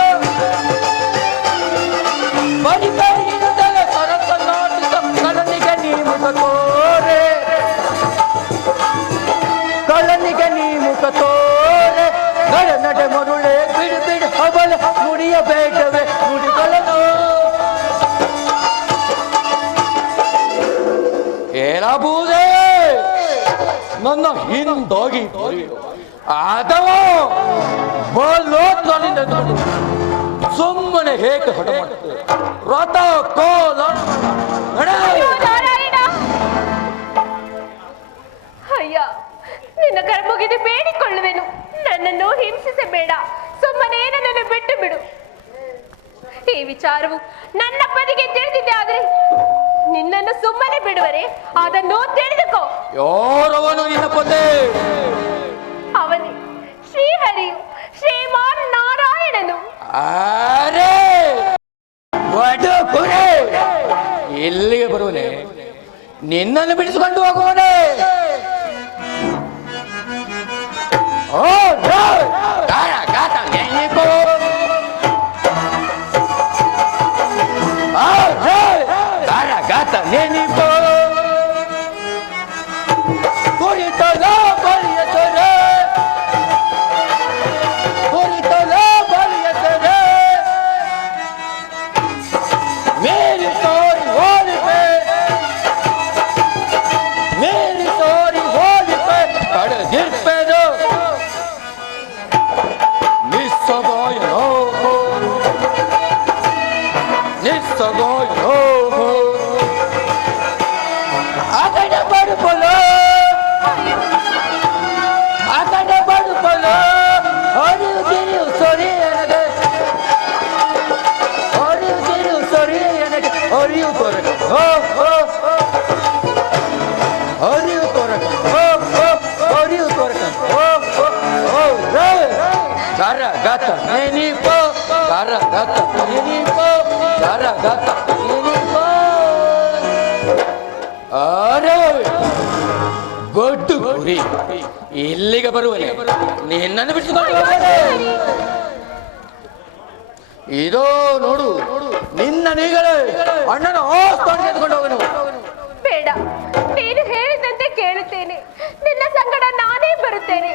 ಬರಿ ಬರಿಯಿಂದಲೇ ಸರಸ ನಾಟಕ ಕಲನಿಗೆ ನೀ ಮುಖ ತೋರೆ ಕಲನಿಗೆ ನೀ ಮುಖ ತೋರೆ ನಟ ಮಗುಳೆ ಬಿಡು ಬಿಡು ಅವಳ ನುಡಿಯ ಬೇಟವೆ ನುಡಿಗಳನ್ನು ಏನಾಗುವುದೇ ನನ್ನ ಹಿಂದೋಗಿ ಅಥವಾ ಸುಮ್ಮನೆ ಹೇಗೆ ಹೊಡೆ ರಥ ಕೋಲ ಅಯ್ಯ, ನಿನ್ನ ಕರ್ಮುಗಿದು ಬೇಡಿಕೊಳ್ಳುವೆನು. ನನ್ನನ್ನು ಹಿಂಸಿಸಬೇಡ, ಸುಮ್ಮನೆ ನನ್ನನ್ನು ಬಿಟ್ಟು ಬಿಡು. ಈ ವಿಚಾರವು ನನ್ನ ಪತಿಗೆ ತಿಳಿದಿದೆ ಆದರೆ ನಿನ್ನನ್ನು ಸುಮ್ಮನೆ ಬಿಡುವರೆ ಅದನ್ನು ತಿಳಿದುಕೋ. ಯಾರವನು ನಿನ್ನ ಪತಿ? ಅವನೇ ಶ್ರೀಹರಿಯು, ಶ್ರೀಮಾನ್ ನಾರಾಯಣನು. ಅರೆ ಇಲ್ಲಿಗೆ ಬರುವನೆ, ನಿನ್ನನ್ನು ಬಿಡಿಸಿಕೊಂಡು ಹೋಗುವನೆ. ನೆನಿಪೋ ಕುರಿತಲ ಬಲಿಯತರೆ ಕುರಿತಲ ಬಲಿಯತರೆ ಮೇರಿ ಸೋರಿ ಹೋಲಿಪೆ ಮೇರಿ ಸೋರಿ ಹೋಲಿಪೆ ಕಡದಿರ್ಪೆದು ನಿಸ್ಸಗಾಯೋ ನಿಸ್ಸಗಾಯೋ Garagata, nenipo, garagata, nenipo, garagata, nenipo. ಅರೆ ಗೊಡ್ಡು ಗುರಿ, ಇಲ್ಲಿಗೆ ಬರುವನೆ, ನಿನ್ನನ್ನು ಬಿಡಿಸಿಕೊಂಡು ಹೋಗನೆ. ಇದೋ ನೋಡು ನಿನ್ನ ನೀಗಳೇ ಅಣ್ಣನ ಆಸ್ತಾನಿಗೆ ಎತ್ಕೊಂಡು ಹೋಗನು. ಬೇಡ, ನೀನು ಹೇಳಿದಂತೆ ಕೇಳುತ್ತೇನೆ. ನಿನ್ನ ಸಂಗಡ ನಾನೇ ಬರುತ್ತೇನೆ.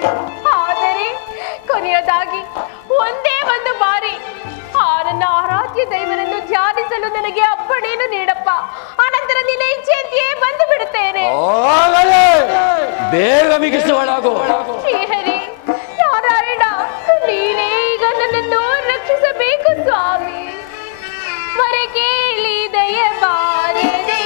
ಆದರೆ ಕೊನೆಯದಾಗಿ ಒಂದೇ ಒಂದು ಬಾರಿ ನನ್ನ ಆರಾಧ್ಯ ದೈವನನ್ನು ಧ್ಯಾನಿಸಲು ನನಗೆ ಅಪ್ಪಣೆಯನ್ನು ನೀಡಪ್ಪ. ಅನಂತರ ನಿನ್ನ ಇಚ್ಛೆಯಂತೆಯೇ ಬಂದು ಬಿಡುತ್ತೇನೆ. ಬೇಗ ಮಿಗಿಸುವಳಾಗೋ. ಶ್ರೀಹರಿ ನಾರಾಯಣ, ನೀನೇ ಈಗ ನನ್ನನ್ನು ರಕ್ಷಿಸಬೇಕು ಸ್ವಾಮಿ. ಮರೆ ಕೇಳಿ ದಯ ಬಾರದೆ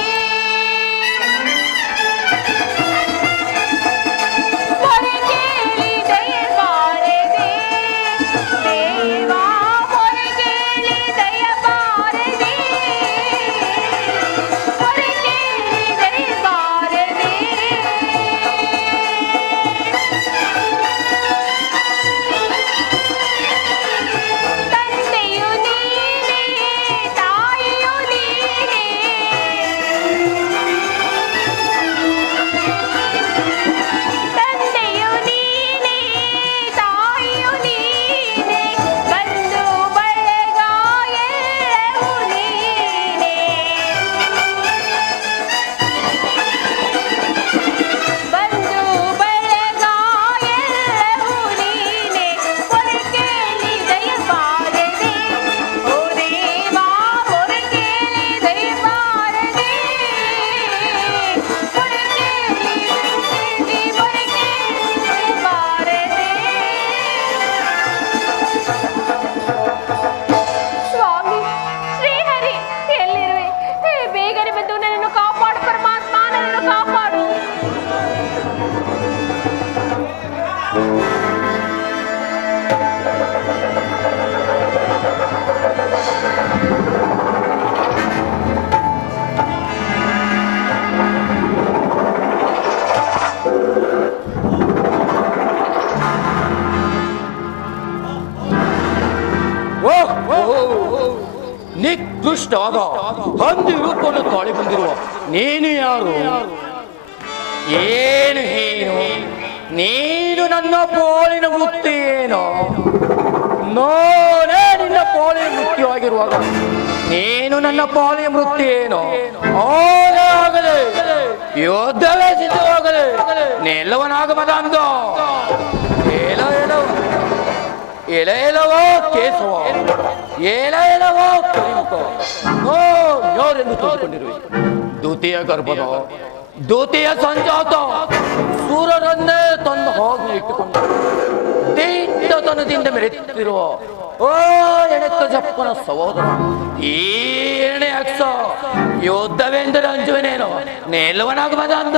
ಬಲಿಷ್ಠವಾದ ಹಂದಿ ರೂಪವನ್ನು ತಾಳಿ ಬಂದಿರುವ ನೀನು ಯಾರು? ಏನು ಏನು ನೀನು ನನ್ನ ಪೋಲಿನ ವೃತ್ತಿ ಏನೋ? ನೋಡೇ ನಿನ್ನ ಪಾಲಿನ ಮೃತ್ಯುವಾಗಿರುವಾಗ ನೀನು ನನ್ನ ಪಾಲಿನ ಮೃತ್ಯು ಏನೋ? ಆಗಲೇ ಯೋಧವೇ ಸಿದ್ಧವಾಗಲೇ ನೆಲ್ಲವನಾಗಮದ ಅಂದ ಎಲೆಯಲವೋ ಕೇಶವ ಎಲೆಯಲವೋ ಕರಿಮುಖ ನೋರೆಂದು ತೋರಿಕೊಂಡಿರುವೆ. ದ್ವಿತೀಯ ಗರ್ಭದ ದ್ವಿತೀಯ ಸಂಜಾತ ಸೂರರನ್ನೇ ತನ್ನ ಹೋಗಿ ಇಟ್ಟುಕೊಂಡು ದಿಟ್ಟತನದಿಂದ ಮೆರೆಯುತ್ತಿರುವ ಓ ಎಣೆಕ್ಕ ಜಪ್ಪನ ಸಹೋದರ, ಈ ಎಣೆ ಅಕ್ಷ ಯೋಧವೆಂದರೆ ಅಂಜುವನೇನೋ ನೆಲ್ಲವನಾಗಮದ ಅಂದ